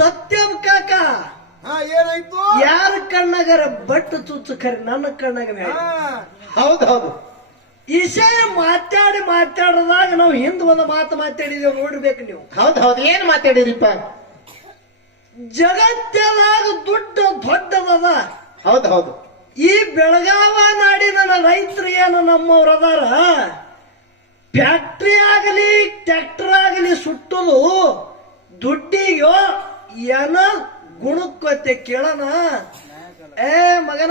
ಸತ್ಯಂ ಕಾಕ. ಹಾ ಏನಾಯ್ತು? ಯಾರ ಕಣ್ಣಾಗರ ಬಟ್ಟು ಚುಚ್ಚು ಖರೆ ನನ್ನ ಕಣ್ಣಾಗ ಹೌದೌದು ಹೌದು ಹೌದು. ವಿಷಯ ಮಾತಾಡಿ ಮಾತಾಡದಾಗ ನಾವು ಹಿಂದ್ ಒಂದು ಮಾತು ಮಾತಾಡಿದೇವು ನೋಡ್ಬೇಕು ನೀವು. ಹೌದು ಹೌದು. ಏನ್ ಮಾತಾಡಿರಿಪ್ಪ ಜಗತ್ತಲಾಗ ದುಡ್ಡು ದೊಡ್ಡದದ. ಹೌದು ಹೌದು. ಈ ಬೆಳಗಾವ ನಾಡಿನ ರೈತರು ಏನು ನಮ್ಮವ್ರ ಅದಾರ ಫ್ಯಾಕ್ಟ್ರಿ ಆಗಲಿ ಟ್ರ್ಯಾಕ್ಟರ್ ಆಗಲಿ ಸುಟ್ಟಲು ದುಡ್ಡಿಗೋ ಏನ ಗುಣಕ್ಕೆ ಕೇಳನ? ಏ ಮಗನ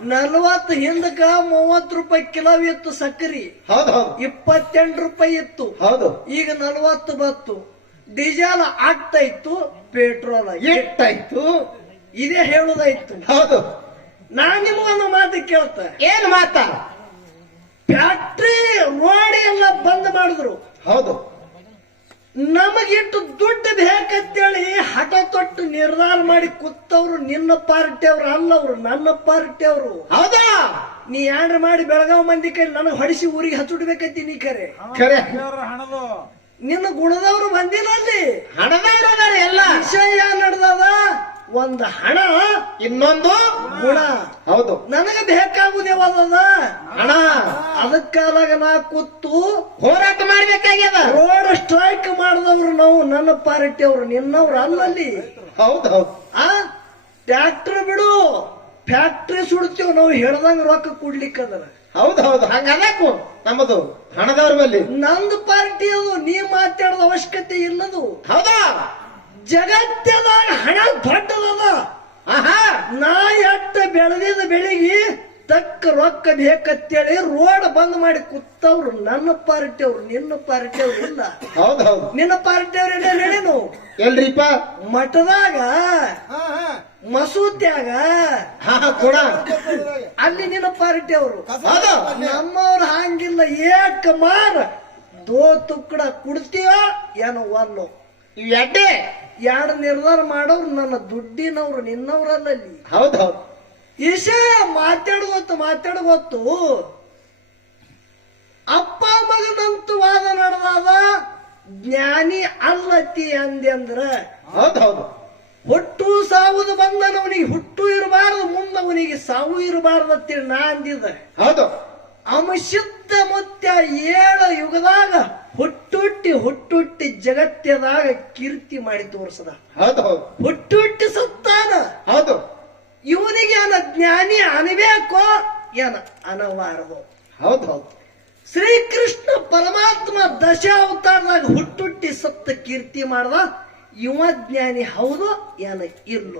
ನಲ್ವತ್ತು ಹಿಂದಕ್ಕ ಮೂವತ್ತು ರೂಪಾಯಿ ಕಿಲೋ ಇತ್ತು ಸಕ್ಕರಿ ಹೌದು ಹೌದು. ಇಪ್ಪತ್ತೆಂಟು ರೂಪಾಯಿ ಇತ್ತು. ಹೌದು. ಈಗ ನಲ್ವತ್ತು ಬತ್ತು ಡೀಸೆಲ್ ಆಗ್ತಾಯ್ತು ಪೆಟ್ರೋಲ್ ಎಷ್ಟಾಯ್ತು ಇದೇ ಹೇಳುದಾಯ್ತು. ಹೌದು. ನಾ ನಿಮ್ಗೊಂದು ಮಾತು ಕೇಳ್ತ. ಏನ್ ಮಾತಾ? ಫ್ಯಾಕ್ಟ್ರಿ ರೋಡಿ ಎಲ್ಲ ಬಂದ್ ಮಾಡಿದ್ರು. ಹೌದು. ನಮಗಿಟ್ಟು ದುಡ್ಡು ಬೇಕಂತೇಳಿ ಹಠ ತೊಟ್ಟು ನಿರ್ಧಾರ ಮಾಡಿ ಕೂತವ್ರು ನಿನ್ನ ಪಾರ್ಟಿಯವ್ರು ಅಲ್ಲವ್ರು ನನ್ನ ಪಾರ್ಟಿಯವ್ರು. ಹೌದಾ? ನೀ ಏನ್ರ ಮಾಡಿ ಬೆಳಗಾವ್ ಮಂದಿ ಕೈ ನನಗೆ ಹೊಡಿಸಿ ಊರಿಗೆ ಹಚ್ಚಿಡ್ಬೇಕಂತಿ ನೀ ಕರೆ. ಖರೆ ಹಣದು? ನಿನ್ನ ಗುಣದವ್ರು ಬಂದಿಲ್ಲ ಅಲ್ಲಿ. ಹಣದವ್ರು ಅದಾರ ಎಲ್ಲ. ವಿಷಯ ನಡೆದದ? ಒಂದು ಹಣ ಇನ್ನೊಂದು ಗುಣ. ಹೌದು. ನನಗೆ ಬೇಕಾಗುದೇವದ ಹಣ. ಅದಕ್ಕಾದಾಗ ನಾ ಕೂತು ಹೋರಾಟ ಮಾಡ್ಬೇಕಾಗ್ಯದ. ರೋಡ್ ಸ್ಟ್ರೈಕ್ ಮಾಡಿದವ್ರು ನಾವು ನನ್ನ ಪಾರ್ಟಿ ಅವ್ರು ನಿನ್ನವ್ರು ಅಲ್ಲಲ್ಲಿ. ಹೌದು ಹೌದು. ಆ? ಟ್ರ್ಯಾಕ್ಟರ್ ಬಿಡು. ಫ್ಯಾಕ್ಟ್ರಿ ಸುಡ್ತೀವಿ ನಾವು ಹೇಳ್ದಂಗ ರೊಕ್ಕ ಕೊಡ್ಲಿಕ್ಕೆ ಅದರ ಹೌದು. ಹೌದು ಹಂಗಾಕು ನಮ್ಮದು ಹಣದವ್ರ ಬಲ್ಲಿ. ನಂದು ಪಾರ್ಟಿ ಅದು ನೀ ಮಾತಾಡೋದ ಅವಶ್ಯಕತೆ ಇಲ್ಲದು. ಹೌದಾ? ಜಗತ್ತದಾಗ ಹಣ ದೊಡ್ಡದದ ಆಹಾ. ನಾ ಎಟ್ಟ ಬೆಳೆದಿದ ಬೆಳಿಗ್ಗೆ ತಕ್ಕ ರೊಕ್ಕ ಬೇಕಂತೇಳಿ ರೋಡ್ ಬಂದ್ ಮಾಡಿ ಕೂತವ್ರು ನನ್ನ ಪಾರ್ಟಿ ಅವ್ರು ನಿನ್ನ ಪಾರ್ಟಿ ಅವ್ರು ಇಲ್ಲ. ಹೌದು ಹೌದು. ನಿನ್ನ ಪಾರ್ಟಿ ಅವ್ರು ಇಲ್ಲ ಹೇಳೇನು ಎಲ್ರಿಪ್ಪ? ಮಠದಾಗ ಮಸೂದ್ಯಾಗ ಹಾ. ಮಸೂತ್ಯಾಗ ಹಾ ಹಾ ಅಲ್ಲಿ ನಿನ್ನ ಪಾರ್ಟಿ ಅವರು. ಹೌದು. ನಮ್ಮವ್ರು ಹಂಗಿಲ್ಲ. ಏಕ ಮಾರ ದೋ ತುಕ್ಕಡ ಕುಡ್ತೀವ ಏನೋ ಒಲ್ಲು ಇವ್ ಎಡ್ಡೆ ಎರಡು ನಿರ್ಧಾರ ಮಾಡೋರು ನನ್ನ ದುಡ್ಡಿನವ್ರು ನಿನ್ನವ್ರಲ್ಲಲ್ಲಿ. ಹೌದು ಹೌದು ಈಶ ಮಾತಾಡ್ಗೊತ್ತು ಮಾತಾಡ್ಗೊತ್ತು ಅಪ್ಪ ಮಗನಂತ ವಾದ ನಡೆದಾಗ ಜ್ಞಾನಿ ಅಲ್ಲತಿ ಅಂದೆ ಅಂದ್ರ ಹೌದು ಹೌದು ಹುಟ್ಟು ಸಾವುದು ಬಂದನವನಿಗೆ ಹುಟ್ಟು ಇರಬಾರದು ಮುಂದವನಿಗೆ ಸಾವು ಇರಬಾರದು ಅಂತೇಳಿ ನಾ ಅಂದಿದ್ದೆ. ಹೌದು. ಮುತ್ಯ ಏಳು ಯುಗದಾಗ ಹುಟ್ಟುಟ್ಟಿ ಹುಟ್ಟುಟ್ಟಿ ಜಗತ್ತದಾಗ ಕೀರ್ತಿ ಮಾಡಿ ತೋರಿಸದ. ಹುಟ್ಟುಟ್ಟಿ ಸುತ್ತಾನ ಹೌದು. ಇವನಿಗೆ ಏನ ಜ್ಞಾನಿ ಅನಬೇಕೋ ಏನ ಅನವಾರದು ಹೌದು ಹೌದು. ಶ್ರೀಕೃಷ್ಣ ಪರಮಾತ್ಮ ದಶ ಅವತಾರದಾಗ ಹುಟ್ಟುಟ್ಟಿ ಸತ್ತ ಕೀರ್ತಿ ಮಾಡ್ದ. ಇವ ಜ್ಞಾನಿ ಹೌದು ಏನ ಇಲ್ಲ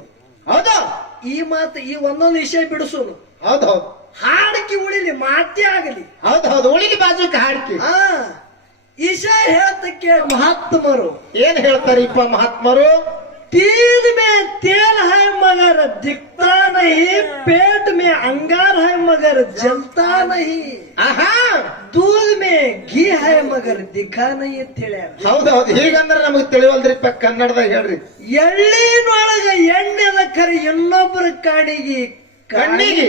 ಹೌದು. ಈ ಮಾತು ಈ ಒಂದೊಂದು ವಿಷಯ ಬಿಡಿಸೋನು. ಹೌದು ಹೌದು. ಹಾಡಿಕೆ ಉಳಿಲಿ ಮಾತೇ ಆಗಲಿ ಹೌದು ಹೌದು ಉಳಿಲಿ ಬಾಜುಕ ಹಾಡ್ಕಿ ಆ ಈಶಾ ಹೇಳ್ತಕ್ಕೆ ಮಹಾತ್ಮರು ಏನ್ ಹೇಳ್ತಾರಿಪ್ಪ ಮಹಾತ್ಮರು तीन में तेल है मगर दिखता नहीं पेट में अंगार है मगर जलता नहीं ಆಹಾ दूध में घी है मगर दिखा नहीं ಅಂತ ಹೇಳ್ಯಾರ ಹೌದು ಹೌದು ಹೀಗಂದ್ರೆ ನಮಗ್ ತಿಳಿವಲ್ದ್ರಿಪ್ಪ ಕನ್ನಡದಾಗ ಹೇಳ್ರಿ ಎಳ್ಳಿನೊಳಗ ಎಣ್ಣೆದ ಕರೆ ಇನ್ನೊಬ್ಬರ ಕಾಣಿಗೆ ಕಣ್ಣಿಗೆ?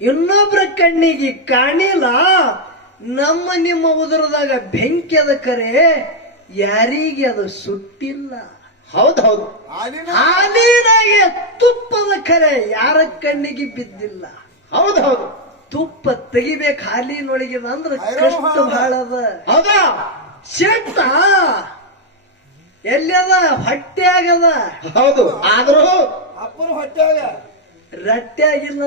ಇನ್ನೊಬ್ಬರ ಕಣ್ಣಿಗೆ ಕಾಣಿಲ್ಲ. ನಮ್ಮ ನಿಮ್ಮ ಉದರದಾಗ ಬೆಂಕಿ ಅದ ಕರೆ ಯಾರಿಗೆ ಅದು ಸುಟ್ಟಿಲ್ಲ. ಹೌದು ಹೌದು. ಹಾಲಿನ ಹಾಲಿನಾಗೆ ತುಪ್ಪದ ಕರೆ ಯಾರ ಕಣ್ಣಿಗೆ ಬಿದ್ದಿಲ್ಲ. ಹೌದು ಹೌದು. ತುಪ್ಪ ತೆಗಿಬೇಕು ಹಾಲಿನೊಳಗಿದ ಅಂದ್ರೆ ಕಷ್ಟ. ಬಹಳ ಅದ. ಶೆಟ್ಟ ಎಲ್ಲಿ ಎಲ್ಲಿಯದ ಹೊಟ್ಟೆ ಆಗದ ಹೌದು. ಆದ್ರೂ ಅಪ್ಪನ ಹೊಟ್ಯಾಗ ರಟ್ಟೆ ಆಗಿಲ್ಲ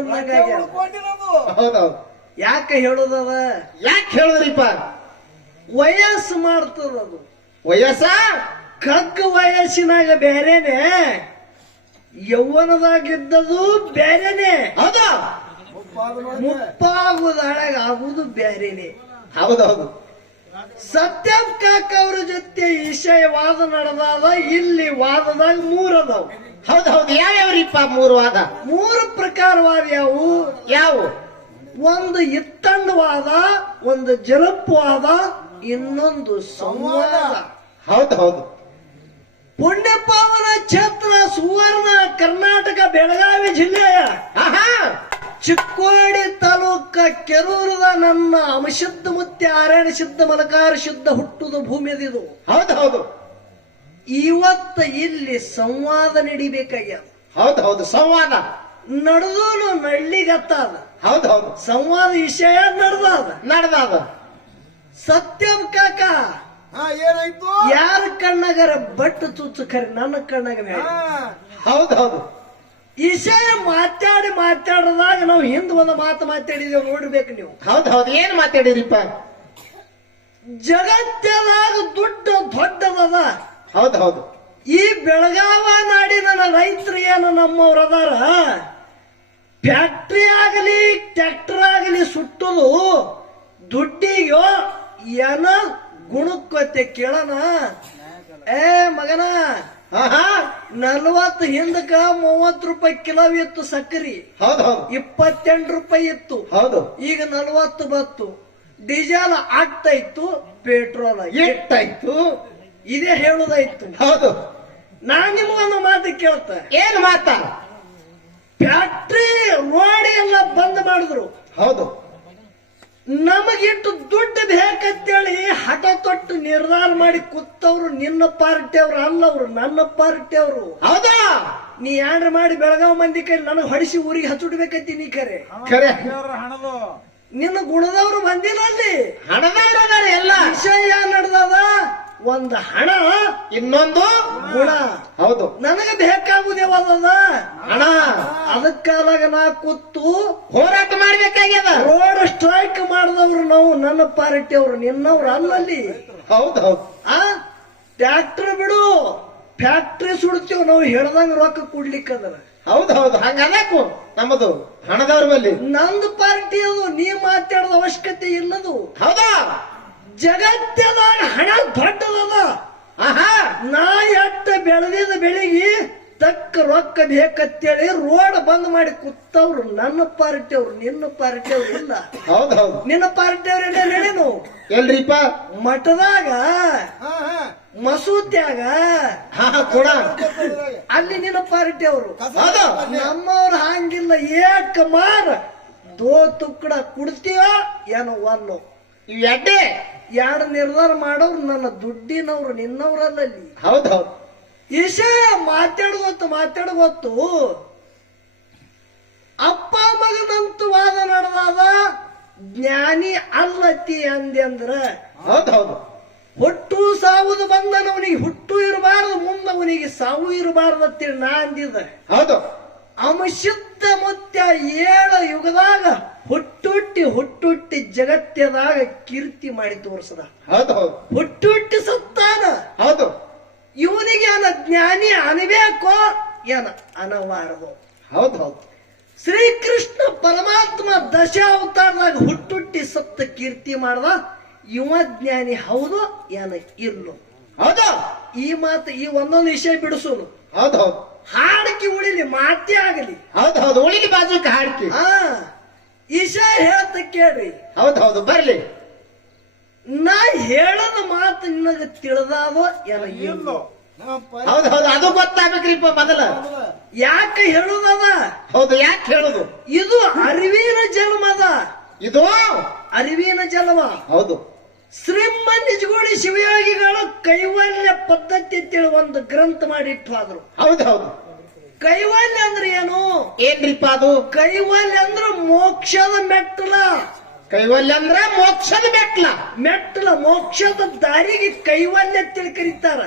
ಹೌದೌದು. ಯಾಕೆ ಹೇಳುದದ ಯಾಕೆ ಹೇಳಿದ್ರಿಪ್ಪ? ವಯಸ್ಸು ಮಾಡ್ತದ ಅದು. ವಯಸ್ಸ? ಕಗ್ಗ ವಯಸ್ಸಿನಾಗ ಬೇರೆನೆ ಯೌವನದಾಗಿದ್ದದು ಬೇರೆನೆ ಹೌದಾ? ಮುಪ್ಪಾದ ನೋಡ್ದೆ. ಮುಪ್ಪಾಗುದ ಹಳಗ ಆಗುದು ಬೇರೆನೆ ಹೌದೌದು. ಸತ್ಯಂ ಕಾಕ ಅವ್ರ ಜೊತೆ ಈಶಯ ವಾದ ನಡೆದಾದ ಇಲ್ಲಿ ವಾದದಾಗ ಮೂರದವು ಅದಾವ. ಹೌದು ಹೌದು ಯಾವ್ಯಾವ್ರಿಪ್ಪ ಮೂರು ವಾದ? ಮೂರು ಪ್ರಕಾರವಾದ ಯಾವು? ಯಾವು? ಒಂದು ಇತ್ತಂಡವಾದ ಒಂದು ಜಲಪವಾದ ಇನ್ನೊಂದು ಸಂವಾದ. ಹೌದು ಹೌದು. ಪುಣ್ಯಪಾವನ ಛತ್ರ ಕ್ಷೇತ್ರ ಸುವರ್ಣ ಕರ್ನಾಟಕ ಬೆಳಗಾವಿ ಜಿಲ್ಲೆಯ ಚಿಕ್ಕೋಡಿ ತಾಲೂಕ ಕೆರೂರದ ನನ್ನ ಅಮಶುದ್ಧ ಮುತ್ಯ ಆರಾಯಣ ಸಿದ್ಧ ಮಲಕಾರ ಶುದ್ಧ ಹುಟ್ಟುದು ಭೂಮಿಯದಿದು. ಹೌದು ಹೌದು. ಇವತ್ತ ಇಲ್ಲಿ ಸಂವಾದ ನಡಿಬೇಕಾಗ್ಯದ ಹೌದು ಹೌದು ಸಂವಾದ. ನಡೆದೂನು ನಳ್ಳಿಗತ್ತಾದ. ಹೌದು ಹೌದು. ಸಂವಾದ ವಿಷಯ ನಡೆದಾದ. ನಡ್ದಾದ. ಸತ್ಯಂ ಕಾಕ. ಹಾ ಏನಾಯ್ತು? ಯಾರ ಕಣ್ಣಗರ ಬಟ್ಟು ಚುಚ್ಚು ಖರೆ ನನ್ನ ಕಣ್ಣಗ ಬೇಡ ಹೌದು ಹೌದು. ವಿಷಯ ಮಾತಾಡಿ ಮಾತಾಡದಾಗ ನಾವು ಹಿಂದ್ ಒಂದು ಮಾತು ಮಾತಾಡಿದೇವ್ ನೋಡ್ಬೇಕು ನೀವು. ಹೌದು ಹೌದು. ಏನ್ ಮಾತಾಡಿರಿಪ್ಪ ಜಗತ್ತದಾಗ ದುಡ್ಡು ದೊಡ್ಡದದ. ಹೌದು ಹೌದು. ಈ ಬೆಳಗಾವ ನಾಡಿನ ರೈತರು ಏನು ನಮ್ಮವ್ರದಾರ? ಫ್ಯಾಕ್ಟ್ರಿ ಆಗಲಿ ಟ್ರ್ಯಾಕ್ಟರ್ ಆಗಲಿ ಸುಟ್ಟಲು ದುಡ್ಡಿಗೋ ಏನ ಗುಣಕ್ಕೆ ಕೇಳನ ಏ ಮಗನ ನಲ್ವತ್ತು ಹಿಂದಕ ಮೂವತ್ತು ರೂಪಾಯಿ ಕಿಲೋ ಇತ್ತು ಸಕ್ಕರಿ ಇಪ್ಪತ್ತೆಂಟು ರೂಪಾಯಿ ಇತ್ತು. ಹೌದು. ಈಗ ನಲ್ವತ್ತು ಬತ್ತು ಡೀಸೆಲ್ ಆಗ್ತಾ ಇತ್ತು ಪೆಟ್ರೋಲ್ ಎಷ್ಟಾಯ್ತು? ಇದೇ ಹೇಳುದಾಯ್ತು ಹೌದು. ನಾನ್ ನಿಮ್ಗೊಂದು ಮಾತು ಕೇಳ್ತ. ಏನ್ ಮಾತಾ? ಫ್ಯಾಕ್ಟ್ರಿ ರೋಡ್ ಎಲ್ಲ ಬಂದ್ ಮಾಡಿದ್ರು. ಹೌದು. ನಮಗಿಟ್ಟು ದುಡ್ಡು ಬೇಕಂತೇಳಿ ಹಠ ತೊಟ್ಟು ನಿರ್ಧಾರ ಮಾಡಿ ಕುತ್ತವ್ರು ನಿನ್ನ ಪಾರ್ಟಿ ಅವ್ರು ಅಲ್ಲವ್ರು ನನ್ನ ಪಾರ್ಟಿ ಅವರು. ಹೌದಾ? ನೀ ಏನ್ರ ಮಾಡಿ ಬೆಳಗಾವ್ ಮಂದಿ ಕೈ ನನಗೆ ಹೊಡಿಸಿ ಊರಿಗೆ ಹಚ್ಚಿಡ್ಬೇಕೈತಿ ನೀ ಕರೆ. ಹಣದು? ನಿನ್ನ ಗುಣದವ್ರು ಬಂದಿಲ್ಲ ಅಲ್ಲಿ. ಹಣದವ್ರು ಅದಾರ ಎಲ್ಲ ವಿಷಯ ನಡೆದದ ಒಂದ್ ಹಣ ಇನ್ನೊಂದು ಗುಣ. ಹೌದು. ನನಗೆ ಬೇಕಾಗುದೇವದ ಹಣ. ಅದಕ್ಕಾದಾಗ ನಾ ಕೂತು ಹೋರಾಟ ಮಾಡ್ಬೇಕಾಗ್ಯದ. ರೋಡ್ ಸ್ಟ್ರೈಕ್ ಮಾಡಿದವ್ರು ನಾವು ನನ್ನ ಪಾರ್ಟಿ ಅವ್ರು ನಿನ್ನವ್ರು ಅಲ್ಲಲ್ಲಿ. ಹೌದು ಹೌದು. ಆ? ಟ್ರ್ಯಾಕ್ಟರ್ ಬಿಡು. ಫ್ಯಾಕ್ಟ್ರಿ ಸುಡ್ತೀವಿ ನಾವು ಹೇಳ್ದಂಗ ರೊಕ್ಕ ಕೊಡ್ಲಿಕ್ಕದರ. ಹೌದು ಹೌದು. ಹಂಗದಕ್ಕು ನಮ್ಮದು ಹಣದವ್ರ ಬಲ್ಲಿ ನಂದು ಪಾರ್ಟಿ ಅದು ನೀ ಮಾತಾಡೋದ ಅವಶ್ಯಕತೆ ಇಲ್ಲದು. ಹೌದಾ? ಜಗತ್ತದಾಗ ಹಣ ದೊಡ್ಡದದ ಆಹಾ. ನಾ ಎಟ್ಟ ಬೆಳೆದಿದ ಬೆಳಿಗ್ಗೆ ತಕ್ಕ ರೊಕ್ಕ ಬೇಕಂತೇಳಿ ರೋಡ್ ಬಂದ್ ಮಾಡಿ ಕೂತವ್ರು. ನನ್ನ ಪಾರ್ಟಿ ಅವ್ರು ನಿನ್ನ ಪಾರ್ಟಿ ಅವ್ರು ಇಲ್ಲ. ಹೌದು ಹೌದು. ನಿನ್ನ ಪಾರ್ಟಿ ಅವ್ರ ಹೇಳೇನು ಎಲ್ರಿಪ್ಪ? ಮಠದಾಗ ಮಸೂದ್ಯಾಗ ಕೊಡ. ಅಲ್ಲಿ ನಿನ್ನ ಪಾರ್ಟಿ ಅವರು. ಹೌದು. ನಮ್ಮವ್ರು ಹಂಗಿಲ್ಲ. ಏಕ ಮಾರ ದೋ ತುಕ್ಕಡ ಕುಡ್ತೀವ ಏನೋ ಒಲ್ಲು ಇವ್ ಎಡ್ಡೆ ಎರಡು ನಿರ್ಧಾರ ಮಾಡೋರು ನನ್ನ ದುಡ್ಡಿನವ್ರು ನಿನ್ನವ್ರಲ್ಲಲ್ಲಿ. ಹೌದೌದು. ಹೌದು ಈಶ ಮಾತಾಡುವತ್ತು ಮಾತಾಡ್ಗೊತ್ತು ಅಪ್ಪ ಮಗನಂತು ವಾದ ನಡೆದಾಗ ಜ್ಞಾನಿ ಅಲ್ಲತಿ ಅಂದೆ ಅಂದ್ರ ಹೌದು ಹೌದು ಹುಟ್ಟು ಸಾವುದು ಬಂದನವನಿಗೆ ಹುಟ್ಟು ಇರಬಾರದು ಮುಂದವನಿಗೆ ಸಾವು ಇರಬಾರದು ಅಂತೇಳಿ ನಾ ಅಂದಿದ್ದ. ಹೌದು. ಅಮಶುದ್ಧ ಮುತ್ಯ ಏಳ ಯುಗದಾಗ ಹುಟ್ಟುಟ್ಟಿ ಹುಟ್ಟುಟ್ಟಿ ಜಗತ್ತದಾಗ ಕೀರ್ತಿ ಮಾಡಿ ತೋರಿಸದ. ಹೌದು ಹೌದು. ಹುಟ್ಟುಟ್ಟಿ ಸುತ್ತಾನ. ಹೌದು. ಇವನಿಗೆ ಏನ ಜ್ಞಾನಿ ಅನಬೇಕೋ ಏನ ಅನಬಾರದು ಹೌದು ಹೌದು. ಶ್ರೀಕೃಷ್ಣ ಪರಮಾತ್ಮ ದಶ ಅವತಾರದಾಗ ಹುಟ್ಟುಟ್ಟಿ ಸತ್ತ ಕೀರ್ತಿ ಮಾಡ್ದ ಇವ ಜ್ಞಾನಿ ಹೌದು ಏನ ಇರ್ಲು. ಹೌದು. ಈ ಮಾತು ಈ ಒಂದೊಂದು ವಿಷಯ ಬಿಡಿಸೋನು. ಹೌದು ಹೌದು. ಹಾಡಕಿ ಉಳಿಲಿ ಮಾತೇ ಆಗಲಿ. ಹೌದು ಹೌದು. ಉಳಿಲಿ ಬಾಜುಕ ಹಾಡ್ಕಿ. ಆ ಈಶಾ ಹೇಳ್ತ ಕೇಳ್ರಿ ಹೌದು ಹೌದು ಬರ್ಲಿ. ನಾ ಹೇಳದ ಮಾತು ನಿನಗ ತಿಳಿದಾವೋ ಏನ ಇಲ್ಲೋ. ಹೌದು ಹೌದು ಅದು ಗೊತ್ತಾಗ್ಬೇಕ್ರಿಪ್ಪ ಮೊದಲ. ಯಾಕೆ ಹೇಳುದದ ಹೌದು ಯಾಕೆ ಹೇಳುದು? ಇದು ಅರಿವಿನ ಜನ್ಮದ ಇದು? ಅರಿವಿನ ಜನ್ಮ. ಹೌದು. ಶ್ರೀಮ ನಿಜಗೋಡಿ ಶಿವಯೋಗಿಗಳು ಕೈವಲ್ಯ ಪದ್ಧತಿ ಅಂತೇಳಿ ಒಂದು ಗ್ರಂಥ ಮಾಡಿಟ್ಟು ಆದ್ರು. ಹೌದು ಹೌದು. ಕೈವಲ್ಯ ಅಂದ್ರೆ ಏನು? ಏನ್ರಿಪ್ಪ ಅದು? ಕೈವಲ್ಯ ಅಂದ್ರೆ ಮೋಕ್ಷದ ಮೆಟ್ಟಲ. ಕೈವಲ್ಯ ಅಂದ್ರ ಮೋಕ್ಷದ ಮೆಟ್ಲ ಮೆಟ್ಟಲ ಮೋಕ್ಷದ ದಾರಿಗೆ ಕೈವಲ್ಯ ಅಂತೇಳಿ ಕರೀತಾರ.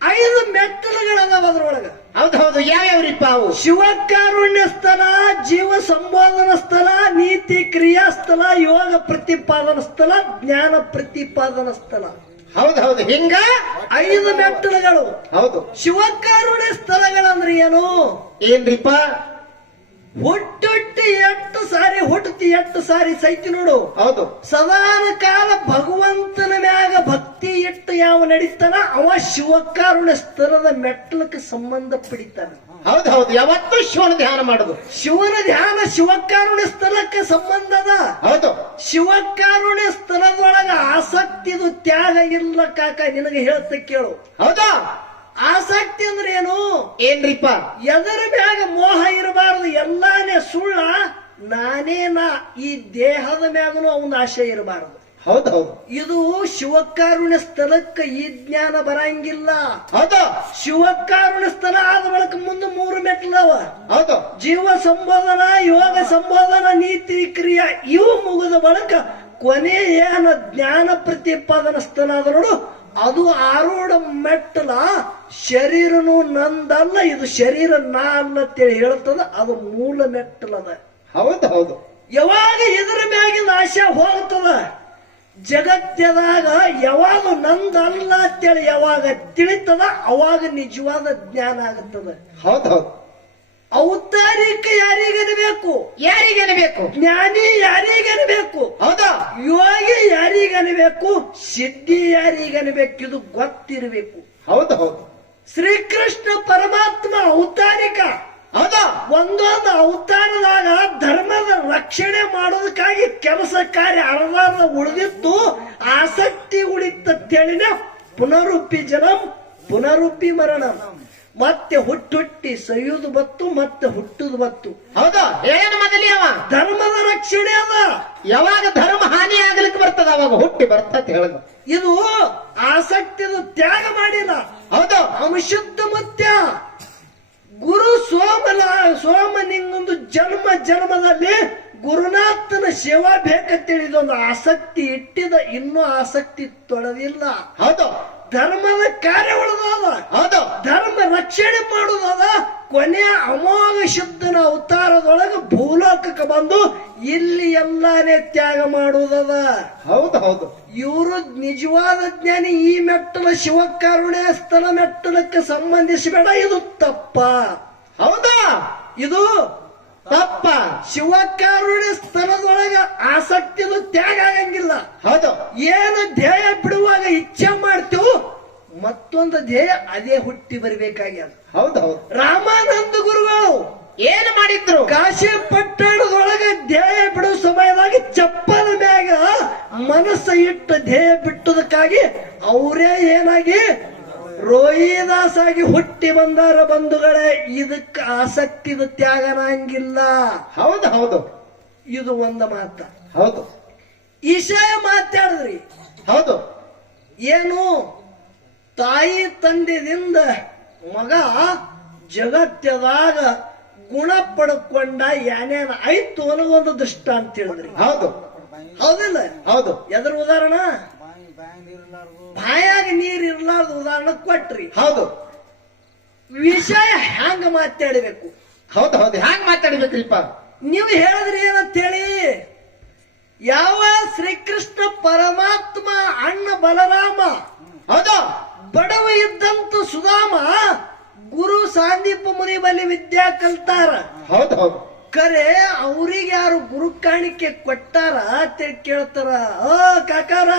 ಐದು ಮೆಟ್ಟಲುಗಳದಾವ ಅದ್ರೊಳಗ. ಹೌದು ಹೌದು. ಯಾವ್ಯಾವ್ರಿಪ್ಪ ಅವು? ಶಿವಕಾರುಣ್ಯ ಸ್ಥಳ ಜೀವ ಸಂಬೋಧನ ಸ್ಥಳ ನೀತಿ ಕ್ರಿಯಾ ಸ್ಥಳ ಯೋಗ ಪ್ರತಿಪಾದನ ಸ್ಥಳ ಜ್ಞಾನ ಪ್ರತಿಪಾದನ ಸ್ಥಳ ಹೌದು ಹೌದು. ಹಿಂಗ ಐದು ಮೆಟ್ಟಲುಗಳು. ಹೌದು. ಶಿವಕಾರುಣ್ಯ ಸ್ಥಳಗಳಂದ್ರೆ ಏನು? ಏನ್ರಿಪ್ಪ? ಹುಟ್ಟುಟ್ಟಿ ಎಟ್ಟು ಸಾರಿ ಹುಟ್ಟುತ್ತಿ ಎಟ್ಟು ಸಾರಿ ಸೈತಿ ನೋಡು. ಹೌದು. ಸದಾನ ಕಾಲ ಭಗವಂತನ ಮ್ಯಾಗ ಭಕ್ತಿ ಇಟ್ಟು ಯಾವ ನಡೀತಾನ ಅವ ಶಿವಕಾರುಣ್ಯ ಸ್ಥಳದ ಮೆಟ್ಟಲಕ್ಕೆ ಸಂಬಂಧ ಪಡಿತಾನ. ಹೌದು ಹೌದು. ಯಾವತ್ತು ಶಿವನ ಧ್ಯಾನ ಮಾಡುದು. ಶಿವನ ಧ್ಯಾನ ಶಿವಕಾರುಣ್ಯ ಸ್ಥಳಕ್ಕೆ ಸಂಬಂಧ ಅದ. ಹೌದು. ಶಿವಕಾರುಣ್ಯ ಸ್ಥಳದೊಳಗ ಆಸಕ್ತಿದು ತ್ಯಾಗ ಇಲ್ಲ ಕಾಕ ನಿನಗೆ ಹೇಳ್ತ ಕೇಳು. ಹೌದಾ? ಆಸಕ್ತಿ ಅಂದ್ರೆ ಏನು? ಏನ್ರಿಪ್ಪ? ಎದರ ಮ್ಯಾಗ ಮೋಹ ಇರಬಾರದು ಎಲ್ಲಾನೇ ಸುಳ್ಳ ನಾನೇ ನಾ ಈ ದೇಹದ ಮ್ಯಾಗನು ಅವನ ಆಶೆ ಇರಬಾರದು. ಹೌದು ಹೌದು. ಇದು ಶಿವಕಾರುಣ್ಯ ಸ್ಥಳಕ್ಕ ಈ ಜ್ಞಾನ ಬರಂಗಿಲ್ಲ. ಹೌದು. ಶಿವಕಾರುಣ್ಯ ಸ್ಥಳ ಆದ ಬಳಕ ಮುಂದೆ ಮೂರು ಮೆಟ್ಲವ ಹೌದು. ಜೀವ ಸಂಬೋಧನ ಯೋಗ ಸಂಬೋಧನ ನೀತಿ ಕ್ರಿಯಾ ಇವು ಮುಗಿದ ಬಳಕ ಕೊನೆ ಏನ ಜ್ಞಾನ ಪ್ರತಿಪಾದನ ಸ್ಥಳ ಅದ ನೋಡು. ಅದು ಆರೂಢ ಮೆಟ್ಟಲ ಶರೀರನು ನಂದಲ್ಲ ಇದು ಶರೀರ ನಾ ಅಲ್ಲ ಅಂತೇಳಿ ಹೇಳ್ತದ ಅದು ಮೂಲ ಮೆಟ್ಟಲದ. ಹೌದು ಹೌದು. ಯಾವಾಗ ಇದರ ಮ್ಯಾಗಿನ ಆಶೆ ಹೋಗ್ತದ? ಜಗತ್ತದಾಗ ಯಾವಾಗ ನಂದಲ್ಲ ಅಂತೇಳಿ ಯಾವಾಗ ತಿಳಿತದ ಅವಾಗ ನಿಜವಾದ ಜ್ಞಾನ ಆಗುತ್ತದ. ಹೌದೌದು. ಹೌದು ಔತ್ತಾರಿಕ ಯಾರಿಗನಬೇಕು ಯಾರಿಗನಬೇಕು ಜ್ಞಾನಿ ಯಾರಿಗನಬೇಕು ಹೌದಾ. ಯೋಗಿ ಯಾರಿಗನಬೇಕು ಸಿದ್ಧಿ ಯಾರಿಗನಬೇಕು ಇದು ಗೊತ್ತಿರಬೇಕು. ಹೌದು ಹೌದು. ಶ್ರೀಕೃಷ್ಣ ಪರಮಾತ್ಮ ಔತ್ತಾರಿಕ. ಹೌದಾ. ಒಂದೊಂದು ಅವತಾರದಾಗ ಧರ್ಮದ ರಕ್ಷಣೆ ಮಾಡೋದಕ್ಕಾಗಿ ಕೆಲಸ ಕಾರ್ಯ ಅರ್ಧ ಉಳಿದಿತ್ತು ಆಸಕ್ತಿ ಉಳಿತೇಳಿನ ಪುನರುಪ್ಪಿ ಜನಂ ಪುನರುಪ್ಪಿ ಮರಣ. ಮತ್ತೆ ಹುಟ್ಟುಟ್ಟಿ ಸೈಯುದು ಬತ್ತು ಮತ್ತೆ ಹುಟ್ಟುದು ಬತ್ತು. ಹೌದಾ. ಏನು ಮೊದಲಿ ಅವ? ಧರ್ಮದ ರಕ್ಷಣೆ ಅದ. ಯಾವಾಗ ಧರ್ಮ ಹಾನಿ ಆಗ್ಲಿಕ್ಕೆ ಬರ್ತದ ಅವಾಗ ಹುಟ್ಟಿ ಬರ್ತದ ಹೇಳದ. ಇದು ಆಸಕ್ತಿದು ತ್ಯಾಗ ಮಾಡಿಲ್ಲ ಹೌದು. ಅಂಶುದ್ಧ ಮತ್ಯ. ಗುರು ಸೋಮನ ಸೋಮನಿಂಗೊಂದು ಜನ್ಮ ಜನ್ಮದಲ್ಲಿ ಗುರುನಾಥನ ಸೇವಾ ಬೇಕಂತೇಳಿ ಇದೊಂದು ಆಸಕ್ತಿ ಇಟ್ಟಿದ ಇನ್ನೂ ಆಸಕ್ತಿ ತೊಡದಿಲ್ಲ ಹೌದು. ಧರ್ಮದ ಕಾರ್ಯ ಉಳಿದಾದ ಹೌದು. ಧರ್ಮ ರಕ್ಷಣೆ ಮಾಡುದದ ಕೊನೆಯ ಅಮೋಘ ಶುದ್ಧನ ಅವತಾರದೊಳಗೆ ಭೂಲೋಕಕ್ಕೆ ಬಂದು ಇಲ್ಲಿ ಎಲ್ಲಾನೇ ತ್ಯಾಗ ಮಾಡುವುದದ. ಹೌದು ಹೌದು. ಇವರು ನಿಜವಾದ ಜ್ಞಾನಿ ಈ ಮೆಟ್ಟಲ ಶಿವಕಾರುಣ್ಯ ಸ್ಥಳ ಮೆಟ್ಟಲಕ್ಕೆ ಸಂಬಂಧಿಸಬೇಡ ಇದು ತಪ್ಪ. ಹೌದಾ? ಇದು ತಪ್ಪ. ಶಿವಕಾರುಣ್ಯ ಸ್ಥಳದೊಳಗ ಆಸಕ್ತಿದು ತ್ಯಾಗ ಆಗಂಗಿಲ್ಲ. ಹೌದು. ಏನು ಧ್ಯೇಯ ಬಿಡುವಾಗ ಇಚ್ಛೆ ಮಾಡ್ತೀವಿ ಮತ್ತೊಂದು ಧ್ಯೇಯ ಅದೇ ಹುಟ್ಟಿ ಬರಬೇಕಾಗ್ಯದ. ಹೌದು ಹೌದು. ರಾಮಾನಂದ ಗುರುಗಳು ಏನ್ ಮಾಡಿದ್ರು? ಕಾಶಿ ಪಟ್ಟಣದೊಳಗೆ ಧ್ಯೇಯ ಬಿಡುವ ಸಮಯದಾಗ ಚಪ್ಪಲ ಮ್ಯಾಗ ಮನಸ್ಸ ಇಟ್ಟು ಧ್ಯೇಯ ಬಿಟ್ಟದಕ್ಕಾಗಿ ಅವರೇ ಏನಾಗಿ ರೋಹಿದಾಸ್ ಆಗಿ ಹುಟ್ಟಿ ಬಂದಾರ ಬಂಧುಗಳೇ ಇದಕ್ಕ ಆಸಕ್ತಿದ ತ್ಯಾಗನಂಗಿಲ್ಲ ಹೌದು ಹೌದು. ಇದು ಒಂದು ಮಾತ. ಹೌದು. ಈಶಾ ಮಾತಾಡಿದ್ರಿ. ಹೌದು. ಏನು? ತಾಯಿ ತಂದೆದಿಂದ ಮಗ ಜಗತ್ತದಾಗ ಗುಣ ಪಡ್ಕೊಂಡ ಏನೇನ ಆಯ್ತು ಒಂದು ದೃಷ್ಟ ಅಂತ ಹೇಳಿದ್ರಿ. ಹೌದು. ಹೌದಿಲ್ಲ? ಹೌದು. ಎದ್ರ ಉದಾಹರಣ? ಬಾಯಾಗ ನೀರ್ ಇರ್ಲಾರ್ದ ಉದಾಹರಣೆ ಕೊಟ್ರಿ. ಹೌದು. ವಿಷಯ ಹ್ಯಾಂಗ ಮಾತಾಡಬೇಕು? ಹೌದು ಹೌದು. ಹ್ಯಾಂಗ ಮಾತಾಡಬೇಕ್ರಿಪ್ಪ? ನೀವು ಹೇಳಿದ್ರಿ ಏನಂತ ಹೇಳಿ ಯಾವ ಶ್ರೀಕೃಷ್ಣ ಪರಮಾತ್ಮ ಅಣ್ಣ ಬಲರಾಮ? ಹೌದು. ಬಡವ ಇದ್ದಂತ ಸುಧಾಮ ಗುರು ಸಾಂದೀಪ ಮುನಿ ಬಲಿ ವಿದ್ಯಾ ಕಲ್ತಾರ. ಹೌದು ಕರೆ ಅವ್ರಿಗೆ ಯಾರು ಗುರು ಕಾಣಿಕೆ ಕೊಟ್ಟಾರ ಕೇಳ್ತಾರ. ಆ ಕಾಕಾರ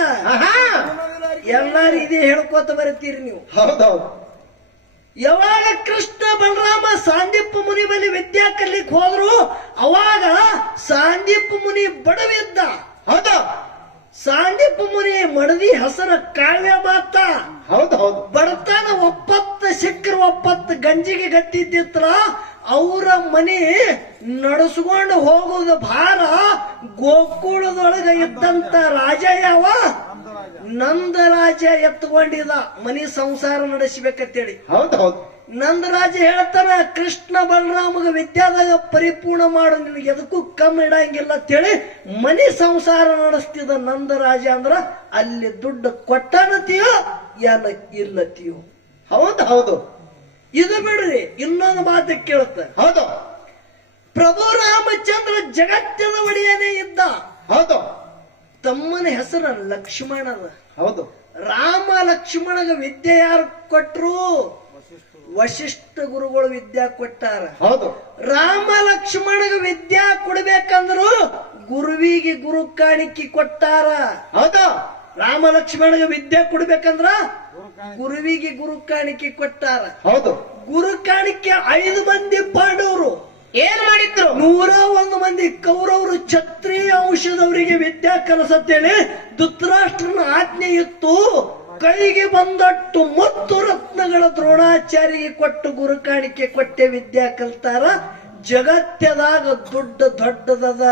ಎಲ್ಲಾರು ಇದೇ ಹೇಳ್ಕೊತ ಬರತೀರಿ ನೀವು. ಹೌದು ಹೌದು. ಯಾವಾಗ ಕೃಷ್ಣ ಬಲರಾಮ ಸಾಂದೀಪ ಮುನಿ ಬಲಿ ವಿದ್ಯಾ ಕಲಿಕ್ ಹೋದ್ರು ಅವಾಗ ಸಾಂದೀಪ ಮುನಿ ಬಡವಿದ್ದ ಹೌದು. ಸಾಂದೀಪ ಮುನಿ ಮಡದಿ ಹೆಸರ ಕಾವ್ಯ ಮಾತ ಹೌದು ಹೌದು. ಬಡತನ ಒಪ್ಪತ್ತ ಸಿಕ್ಕರ ಒಪ್ಪತ್ತ ಗಂಜಿಗೆ ಗತ್ತಿದ್ದಿತ್ರ ಅವರ ಮನೆ ನಡೆಸ್ಕೊಂಡು ಹೋಗೋದು ಭಾರ. ಗೋಕುಳದೊಳಗ ಇದ್ದಂತ ರಾಜ ಯಾವ? ನಂದರಾಜ. ಎತ್ಕೊಂಡಿದ ಮನಿ ಸಂಸಾರ ನಡೆಸಬೇಕಂತೇಳಿ. ಹೌದು ಹೌದು. ನಂದರಾಜ ಹೇಳ್ತಾನೆ ಕೃಷ್ಣ ಬಲರಾಮಗ ವಿದ್ಯಾದಾಗ ಪರಿಪೂರ್ಣ ಮಾಡು ನಿನಗೆ ಎದಕ್ಕೂ ಕಮ್ಮಿ ಇಡಂಗಿಲ್ಲ ಅಂತೇಳಿ ಮನಿ ಸಂಸಾರ ನಡೆಸ್ತಿದ್ದ ನಂದರಾಜ ಅಂದ್ರ ಅಲ್ಲಿ ದುಡ್ಡು ಕೊಟ್ಟನತಿಯೋ ಎಲ್ಲ ಇಲ್ಲತಿಯೋ. ಹೌದು ಹೌದು. ಇದು ಬಿಡ್ರಿ ಇನ್ನೊಂದು ಮಾತು ಕೇಳುತ್ತೆ ಹೌದು. ಪ್ರಭು ರಾಮಚಂದ್ರ ಜಗತ್ತಿನ ಒಡೆಯನೇ ಇದ್ದ. ಹೌದು. ತಮ್ಮನ ಹೆಸರು ಲಕ್ಷ್ಮಣದ ಹೌದು. ರಾಮ ಲಕ್ಷ್ಮಣಗ ವಿದ್ಯೆ ಯಾರು ಕೊಟ್ರು? ವಶಿಷ್ಠ ಗುರುಗಳು ವಿದ್ಯಾ ಕೊಟ್ಟಾರ. ಹೌದು. ರಾಮ ಲಕ್ಷ್ಮಣಗ ವಿದ್ಯಾ ಕೊಡ್ಬೇಕಂದ್ರು ಗುರುವಿಗೆ ಗುರು ಕಾಣಿಕೆ ಕೊಟ್ಟಾರ. ಹೌದು. ರಾಮ ಲಕ್ಷ್ಮಣಗ ವಿದ್ಯೆ ಕೊಡ್ಬೇಕಂದ್ರ ಗುರುವಿಗೆ ಗುರು ಕಾಣಿಕೆ ಕೊಟ್ಟಾರ. ಹೌದು. ಗುರು ಕಾಣಿಕೆ ಐದು ಮಂದಿ ಪಾಂಡವರು. ಏನ್ ಮಾಡಿದ್ರು? ನೂರ ಒಂದು ಮಂದಿ ಕೌರವರು ಛತ್ರಿಯ ಔಷಧವರಿಗೆ ವಿದ್ಯಾ ಕಲಸತ್ತೇಳಿ ಧೃತರಾಷ್ಟ್ರನ ಆಜ್ಞೆ ಇತ್ತು ಕೈಗೆ ಬಂದಟ್ಟು ಮತ್ತು ರತ್ನಗಳ ದ್ರೋಣಾಚಾರ್ಯ ಕೊಟ್ಟು ಗುರು ಕಾಣಿಕೆ ಕೊಟ್ಟೆ ವಿದ್ಯಾ ಕಲ್ತಾರ. ಜಗತ್ತದಾಗ ದುಡ್ಡು ದೊಡ್ಡದದ.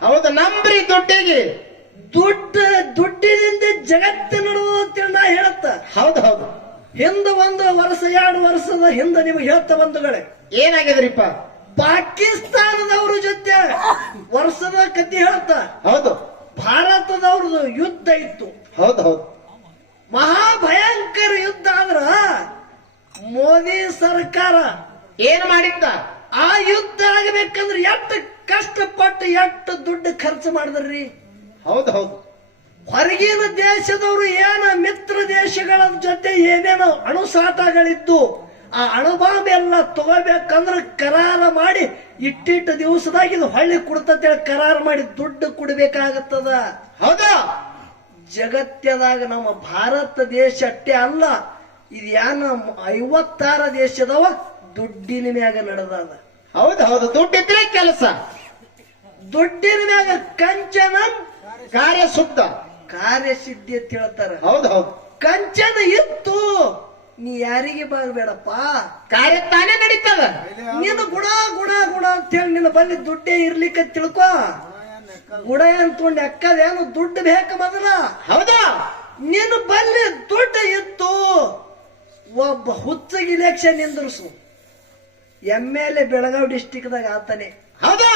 ಹೌದು ನಂಬ್ರಿ ದುಡ್ಡಿಗೆ. ದುಡ್ಡು ದುಡ್ಡಿನಿಂದ ಜಗತ್ತು ನಡೆದು ಅಂತೇಳಿ ನಾ ಹೇಳತ್ತ. ಹೌದು ಹೌದು. ಹಿಂದ ಒಂದು ವರ್ಷ ಎರಡು ವರ್ಷದ ಹಿಂದ ನಿಮ್ಗೆ ಹೇಳ್ತ ಬಂಧುಗಳೇ ಏನಾಗಿದ್ರಿಪ್ಪ? ಪಾಕಿಸ್ತಾನದವ್ರ ಜೊತೆ ವರ್ಷದ ಕತಿ ಹೇಳ್ತ. ಹೌದು. ಭಾರತದವ್ರದ್ದು ಯುದ್ಧ ಇತ್ತು. ಹೌದು ಹೌದು. ಮಹಾಭಯಂಕರ ಯುದ್ಧ ಅಂದ್ರ ಮೋದಿ ಸರ್ಕಾರ ಏನ್ ಮಾಡಿದ್ದ? ಆ ಯುದ್ಧ ಆಗಬೇಕಂದ್ರೆ ಎಷ್ಟು ಕಷ್ಟಪಟ್ಟು ಎಷ್ಟು ದುಡ್ಡು ಖರ್ಚು ಮಾಡಿದ್ರಿ? ಹೌದು ಹೌದು. ಹೊರಗಿನ ದೇಶದವರು ಏನ ಮಿತ್ರ ದೇಶಗಳ ಜೊತೆ ಏನೇನೋ ಅಣುಸಾಟಗಳಿದ್ದು ಆ ಅಣುಬಾಂಬ್ ಎಲ್ಲ ತಗೋಬೇಕಂದ್ರೆ ಕರಾರ ಮಾಡಿ ಇಟ್ಟಿಟ್ಟು ದಿವಸದಾಗ ಇದು ಹಳ್ಳಿ ಕುಡ್ತೇಳಿ ಕರಾರ ಮಾಡಿ ದುಡ್ಡು ಕೊಡ್ಬೇಕಾಗತ್ತದ. ಹೌದಾ. ಜಗತ್ತದಾಗ ನಮ್ಮ ಭಾರತ ದೇಶ ಅಷ್ಟೇ ಅಲ್ಲ ಇದು ಯಾನ ಐವತ್ತಾರ ದೇಶದವ ದುಡ್ಡಿನ ಮ್ಯಾಗ ನಡೆದಾದ. ಹೌದು ಹೌದು. ದುಡ್ಡಿದ್ರೆ ಕೆಲಸ. ದುಡ್ಡಿನ ಮ್ಯಾಗ ಕಂಚನ ಕಾರ್ಯ ಶುದ್ಧ ಕಾರ್ಯಸಿದ್ಧಿ ಅಂತ ಹೇಳ್ತಾರ. ಹೌದು ಹೌದು. ಕಂಚನ ಇತ್ತು ನೀ ಯಾರಿಗೆ ಬಾಳ್ಬೇಡಪ್ಪ? ಕಾರ್ಯ ತಾನೇ ನಡೀತದ. ನೀನು ಗುಣ ಗುಣ ಗುಣ ಅಂತ ಹೇಳಿ ನಿನ್ನ ಬಲ್ಲಿ ದುಡ್ಡೇ ಇರ್ಲಿಕ್ಕೆ ತಿಳ್ಕೊ. ಗುಡ ಅಂತೊಂಡು ಎಕ್ಕದೇನು ದುಡ್ಡು ಬೇಕ ಮೊದಲ. ಹೌದಾ? ನಿನ್ನ ಬಲ್ಲಿ ದುಡ್ಡು ಇತ್ತು ಒಬ್ಬ ಹುಚ್ಚಗೆ ಇಲೆಕ್ಷನ್ ನಿಂದ್ರಸು. ಎಂ ಎಲ್ ಎ ಬೆಳಗಾವಿ ಡಿಸ್ಟಿಕ್ದಾಗ ಆತನೆ. ಹೌದಾ?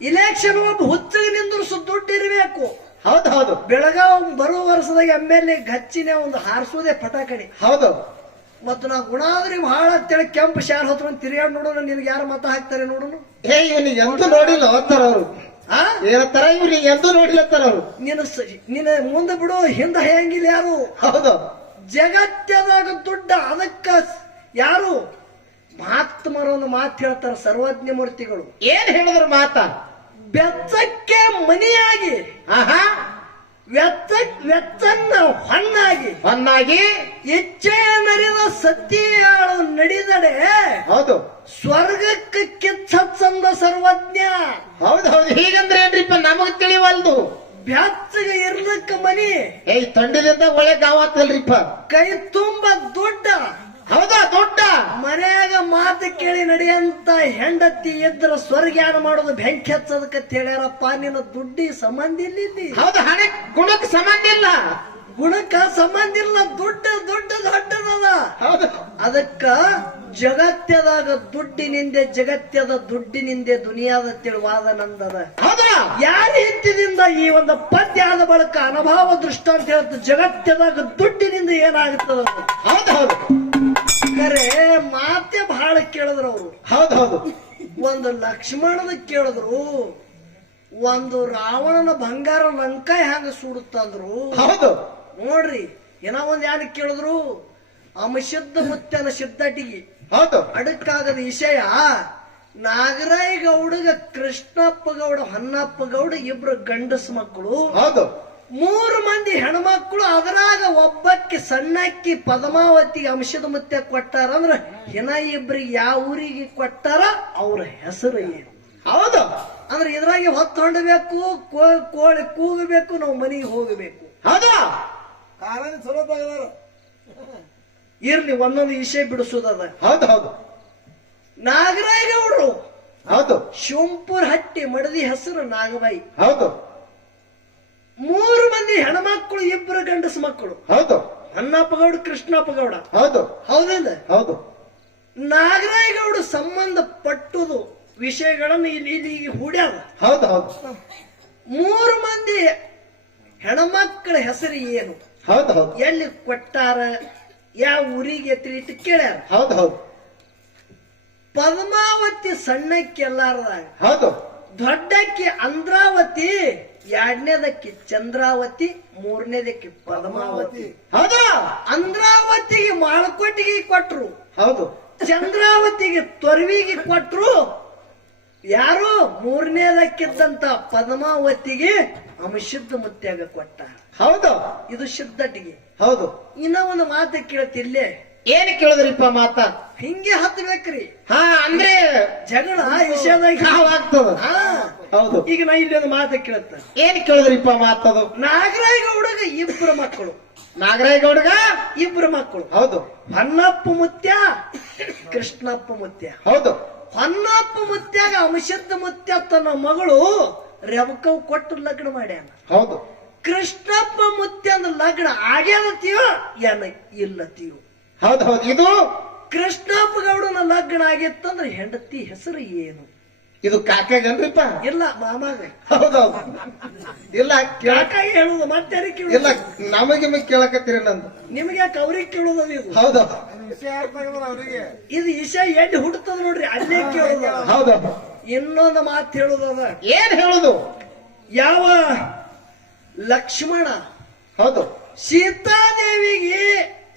ಇಲೆಕ್ಷನ್ ಒಬ್ಬ ಹುಚ್ಚಗೆ ನಿಂದ್ರಸು ದುಡ್ಡು ಇರಬೇಕು. ಹೌದು ಹೌದು ಬೆಳಗಾವಿ ಬರುವ ವರ್ಷದಾಗ ಎಂ ಎಲ್ ಎ ಗಚ್ಚಿನ ಒಂದು ಹಾರಿಸೋದೇ ಪಟಾಕಡಿ ಹೌದು. ಮತ್ತು ನಾ ಗುಣಾದ್ರಿ ಬಹಳ ತಿಳಿ ಕೆಂಪು ಶಾಲ್ ಹೊತ್ಕೊಂಡು ತಿರುಗಾಡ್ ನೋಡೋಣ ನಿನ್ಗೆ ಯಾರು ಮತ ಹಾಕ್ತಾರೆ ನೋಡೋಣ ಹೇ ಇವನಿಗೆ ಎಂತ ನೋಡಿಲ್ಲ ಅಂತಾರ ಅವ್ರು. ಆ? ಇವ್ರಿ ಎಂದೂ ನೋಡಿಲ್ಲ ಅಂತಾರ ಅವ್ರು ನಿನ್ನ ನಿನ್ನ ಮುಂದೆ ಬಿಡು ಹಿಂದ ಹೆಂಗಿಲ್ಲ ಯಾರು? ಹೌದು. ಜಗತ್ತದಾಗ ದುಡ್ಡ ಅದಕ್ಕ ಯಾರು? ಮಹಾತ್ಮರು ಒಂದು ಮಾತು ಹೇಳ್ತಾರ ಸರ್ವಜ್ಞ ಮೂರ್ತಿಗಳು. ಏನ್ ಹೇಳಿದ್ರು ಮಾತ? ಬೆಚ್ಚಕ್ಕೆ ಮನಿಯಾಗಿ ಆಹಾ. ವೆಚ್ಚ ವೆಚ್ಚನ್ನ ಹೊನ್ನಾಗಿ. ಹಣ್ಣಾಗಿ ಇಚ್ಛೆಯ ಮೆರೆದ ಸತ್ಯಾಳು ನಡೆದಡೆ. ಹೌದು. ಸ್ವರ್ಗಕ್ಕೆ ಕಿಚ್ಚಂದ ಸರ್ವಜ್ಞ. ಹೌದು ಹೌದು. ಹೀಗಂದ್ರೆ ಏನ್ರಿಪ್ಪ ನಮಗ್ ತಿಳಿವಲ್ದು. ಬೆಚ್ಚಗೆ ಇರ್ಲಕ್ಕ ಮನಿ. ಏಯ್ ತಂಡದಿಂದ ಒಳ್ಳೆ ಗಾವಾತಲ್ರಿಪ್ಪ ಕೈ ತುಂಬ ದುಡ್ಡ. ಹೌದಾ ದೊಡ್ಡ? ಮನೆಯಾಗ ಮಾತು ಕೇಳಿ ನಡೆಯಂತ ಹೆಂಡತಿ ಇದ್ರ ಸ್ವರ್ಗ್ಯಾನ ಮಾಡೋದು ಬೆಂಕಿ ಹಚ್ಚೋದಕ್ಕೆ ಹೇಳ್ಯಾರಪ್ಪ ನಿನ್ನ ದುಡ್ಡಿ ಸಂಬಂಧ ಇಲ್ಲಿ ಹೌದು ಹಣೆ ಗುಣಕ್ಕೆ ಸಂಬಂಧ ಇಲ್ಲ. ಗುಣಕ್ಕ ಸಂಬಂಧ ಇಲ್ಲ ದುಡ್ಡ ದೊಡ್ಡ ದೊಡ್ಡದದ. ಹೌದು. ಅದಕ್ಕ ಜಗತ್ತದಾಗ ದುಡ್ಡಿನಿಂದೆ ಜಗತ್ಯದ ದುಡ್ಡಿನಿಂದೆ ದುನಿಯಾದ ತಿಳುವಾದ ನಂದದ. ಹೌದಾ? ಯಾರ ಹಿತ್ತಿನಿಂದ ಈ ಒಂದು ಪದ್ಯ ಆದ ಬಳಿಕ ಅನುಭವ ದೃಷ್ಟ ಅಂತ ಹೇಳ್ತ ಜಗತ್ಯದಾಗ ದುಡ್ಡಿನಿಂದ ಏನಾಗುತ್ತದ? ಹೌದು ಹೌದು. ಖರೆ ಮಾತೆ ಬಹಳ ಕೇಳಿದ್ರು ಅವರು. ಹೌದೌದು. ಹೌದು ಒಂದು ಲಕ್ಷ್ಮಣನ ಕೇಳಿದ್ರು ಒಂದು ರಾವಣನ ಬಂಗಾರ ಲಂಕ ಹೆಂಗ ಸುಡುತ್ತಂದ್ರು ಹೌದು. ನೋಡ್ರಿ ಏನೋ ಒಂದ್ ಯಾರು ಕೇಳಿದ್ರು ಅಮಶುದ್ಧ ಮುತ್ತನ ಸಿದ್ಧಟಿಗೆ ಹೌದು. ಅಡಕ್ಕಾಗದ ವಿಷಯ ನಾಗರಾಯ ಗೌಡಗ ಕೃಷ್ಣಪ್ಪ ಗೌಡ ಹೊನ್ನಪ್ಪ ಗೌಡ ಇಬ್ರು ಗಂಡಸ ಮಕ್ಕಳು. ಹೌದು. ಮೂರು ಮಂದಿ ಹೆಣ್ಮಕ್ಳು ಅದರಾಗ ಒಬ್ಬಕ್ಕೆ ಸಣ್ಣಕ್ಕಿ ಪದ್ಮಾವತಿಗೆ ಅಂಶದ ಮುತ್ತೆ ಕೊಟ್ಟಾರ ಅಂದ್ರೆ ಇನ್ನ ಇಬ್ಬರಿಗೆ ಯಾವ ಊರಿಗೆ ಕೊಟ್ಟಾರ ಅವ್ರ ಹೆಸರು ಏನು? ಹೌದು. ಅಂದ್ರೆ ಇದ್ರಾಗೆ ಹೊತ್ತೊಂಡಬೇಕು ಕೋಳಿ ಕೂಗಬೇಕು ನಾವು ಮನೆಗೆ ಹೋಗಬೇಕು. ಹೌದಾ. ಇರ್ಲಿ ಒಂದೊಂದು ವಿಷಯ ಬಿಡಿಸೋದದ ಹೌದು ಹೌದು. ನಾಗರಾಯ್ ಗೌಡ್ರು ಹೌದು. ಶಿವಂಪುರ್ ಹಟ್ಟಿ ಮಡದಿ ಹೆಸರು ನಾಗಬಾಯಿ. ಹೌದು. ಮೂರು ಮಂದಿ ಹೆಣ್ಮಕ್ಳು ಇಬ್ಬರು ಗಂಡಸ ಮಕ್ಕಳು. ಹೌದು. ಅಣ್ಣಪ್ಪ ಗೌಡ ಕೃಷ್ಣಪ್ಪ ಗೌಡ ಹೌದು ಹೌದಿಲ್ಲ ಹೌದು. ನಾಗರಾಯ ಗೌಡ ಸಂಬಂಧ ಪಟ್ಟುದು ವಿಷಯಗಳನ್ನು ಇಲ್ಲಿ ಇಲ್ಲಿ ಹೂಡ್ಯಾವ. ಹೌದು ಹೌದು. ಮೂರು ಮಂದಿ ಹೆಣ್ಮಕ್ಕಳ ಹೆಸರು ಏನು? ಹೌದು ಹೌದು. ಎಲ್ಲಿ ಕೊಟ್ಟಾರ? ಯಾವ ಊರಿಗೆ ಎತ್ತಿ ಇಟ್ಟು ಕೇಳ್ಯಾರ? ಹೌದು ಹೌದು. ಪದ್ಮಾವತಿ ಸಣ್ಣಕ್ಕೆ ಎಲ್ಲಾರದಾಗ ಹೌದು. ದೊಡ್ಡಕ್ಕೆ ಅಂದ್ರಾವತಿ ಎರಡನೇದಕ್ಕಿ ಚಂದ್ರಾವತಿ ಮೂರನೇದಕ್ಕಿ ಪದ್ಮಾವತಿ. ಹೌದ? ಅಂದ್ರಾವತಿಗೆ ಮಾಳಕೋಟಿಗೆ ಕೊಟ್ರು. ಹೌದು. ಚಂದ್ರಾವತಿಗೆ ತೊರವಿಗೆ ಕೊಟ್ರು. ಯಾರು ಮೂರನೇದಕ್ಕಿದ್ದಂತ ಪದ್ಮಾವತಿಗೆ ಅಂಶುದ್ಧ ಮುತ್ಯಾಗ ಕೊಟ್ಟ. ಹೌದು. ಇದು ಶುದ್ಧಟಿಗೆ ಹೌದು. ಇನ್ನ ಒಂದು ಮಾತು ಕೇಳ್ತಿಲ್ಲೇ ಏನ್ ಕೇಳಿದ್ರಿಪ್ಪ ಮಾತ? ಹಿಂಗೆ ಹತ್ಬೇಕ್ರಿ. ಹಾ ಅಂದ್ರೆ ಜಗಳ ವಿಷಯದಾಗ ಆಗ್ತದ. ಹಾ. ಹೌದು. ಈಗ ನಾ ಇಲ್ಲಿ ಒಂದು ಮಾತು ಕೇಳುತ್ತ. ಏನ್ ಕೇಳಿದ್ರಿಪ್ಪ ಮಾತದು? ನಾಗರಾಯ ಗೌಡಗ ಇಬ್ರು ಮಕ್ಕಳು. ನಾಗರಾಯ ಗೌಡಗ? ಇಬ್ರು ಮಕ್ಕಳು. ಹೌದು. ಹೊನ್ನಪ್ಪ ಮುತ್ಯ ಕೃಷ್ಣಪ್ಪ ಮುತ್ಯ. ಹೌದು. ಹೊನ್ನಪ್ಪ ಮುತ್ಯಾಗ ಅಂಶದ ಮುತ್ಯ ತನ್ನ ಮಗಳು ರೆವಕ ಕೊಟ್ಟು ಲಗ್ನ ಮಾಡ್ಯಾನ. ಹೌದು. ಕೃಷ್ಣಪ್ಪ ಮುತ್ಯಂದ ಲಗ್ನ ಆಗ್ಯಾದತ್ತೀಯೋ ಏನ ಇಲ್ಲತ್ತೀಯೋ ಹೌದು ಹೌದು. ಇದು? ಕೃಷ್ಣಪ್ಪ ಗೌಡನ ಲಗ್ನ ಆಗಿತ್ತಂದ್ರೆ ಹೆಂಡತಿ ಹೆಸರು ಏನು? ಇದು ಕಾಕಾಗನ್ರಿಪ್ಪ ಇಲ್ಲ ಮಾಮಾಗ ಹೌದೌದು. ಇಲ್ಲ ಕೇಳ ಯಾಕಾಗಿ ಹೇಳುದು ಮತ್ತೆ ಇಲ್ಲ ನಮಗೆ ನಿಮಗೆ ಕೇಳಕತ್ತೀರಿ ನಂದು. ನಿಮ್ಗೆ ಯಾಕೆ ಅವ್ರಿಗೆ ಕೇಳುದು ಇದು ಹೌದು. ಅವರಿಗೆ ಇದು ಇಶಾ ಎಡ್ ಹುಟ್ಟುತ್ತದ ನೋಡ್ರಿ ಅಲ್ಲೇ ಕೇಳುದ. ಹೌದು. ಇನ್ನೊಂದು ಮಾತು ಹೇಳುದದ ಏನ್ ಹೇಳುದು? ಯಾವ ಲಕ್ಷ್ಮಣ ಹೌದು. ಸೀತಾದೇವಿಗೆ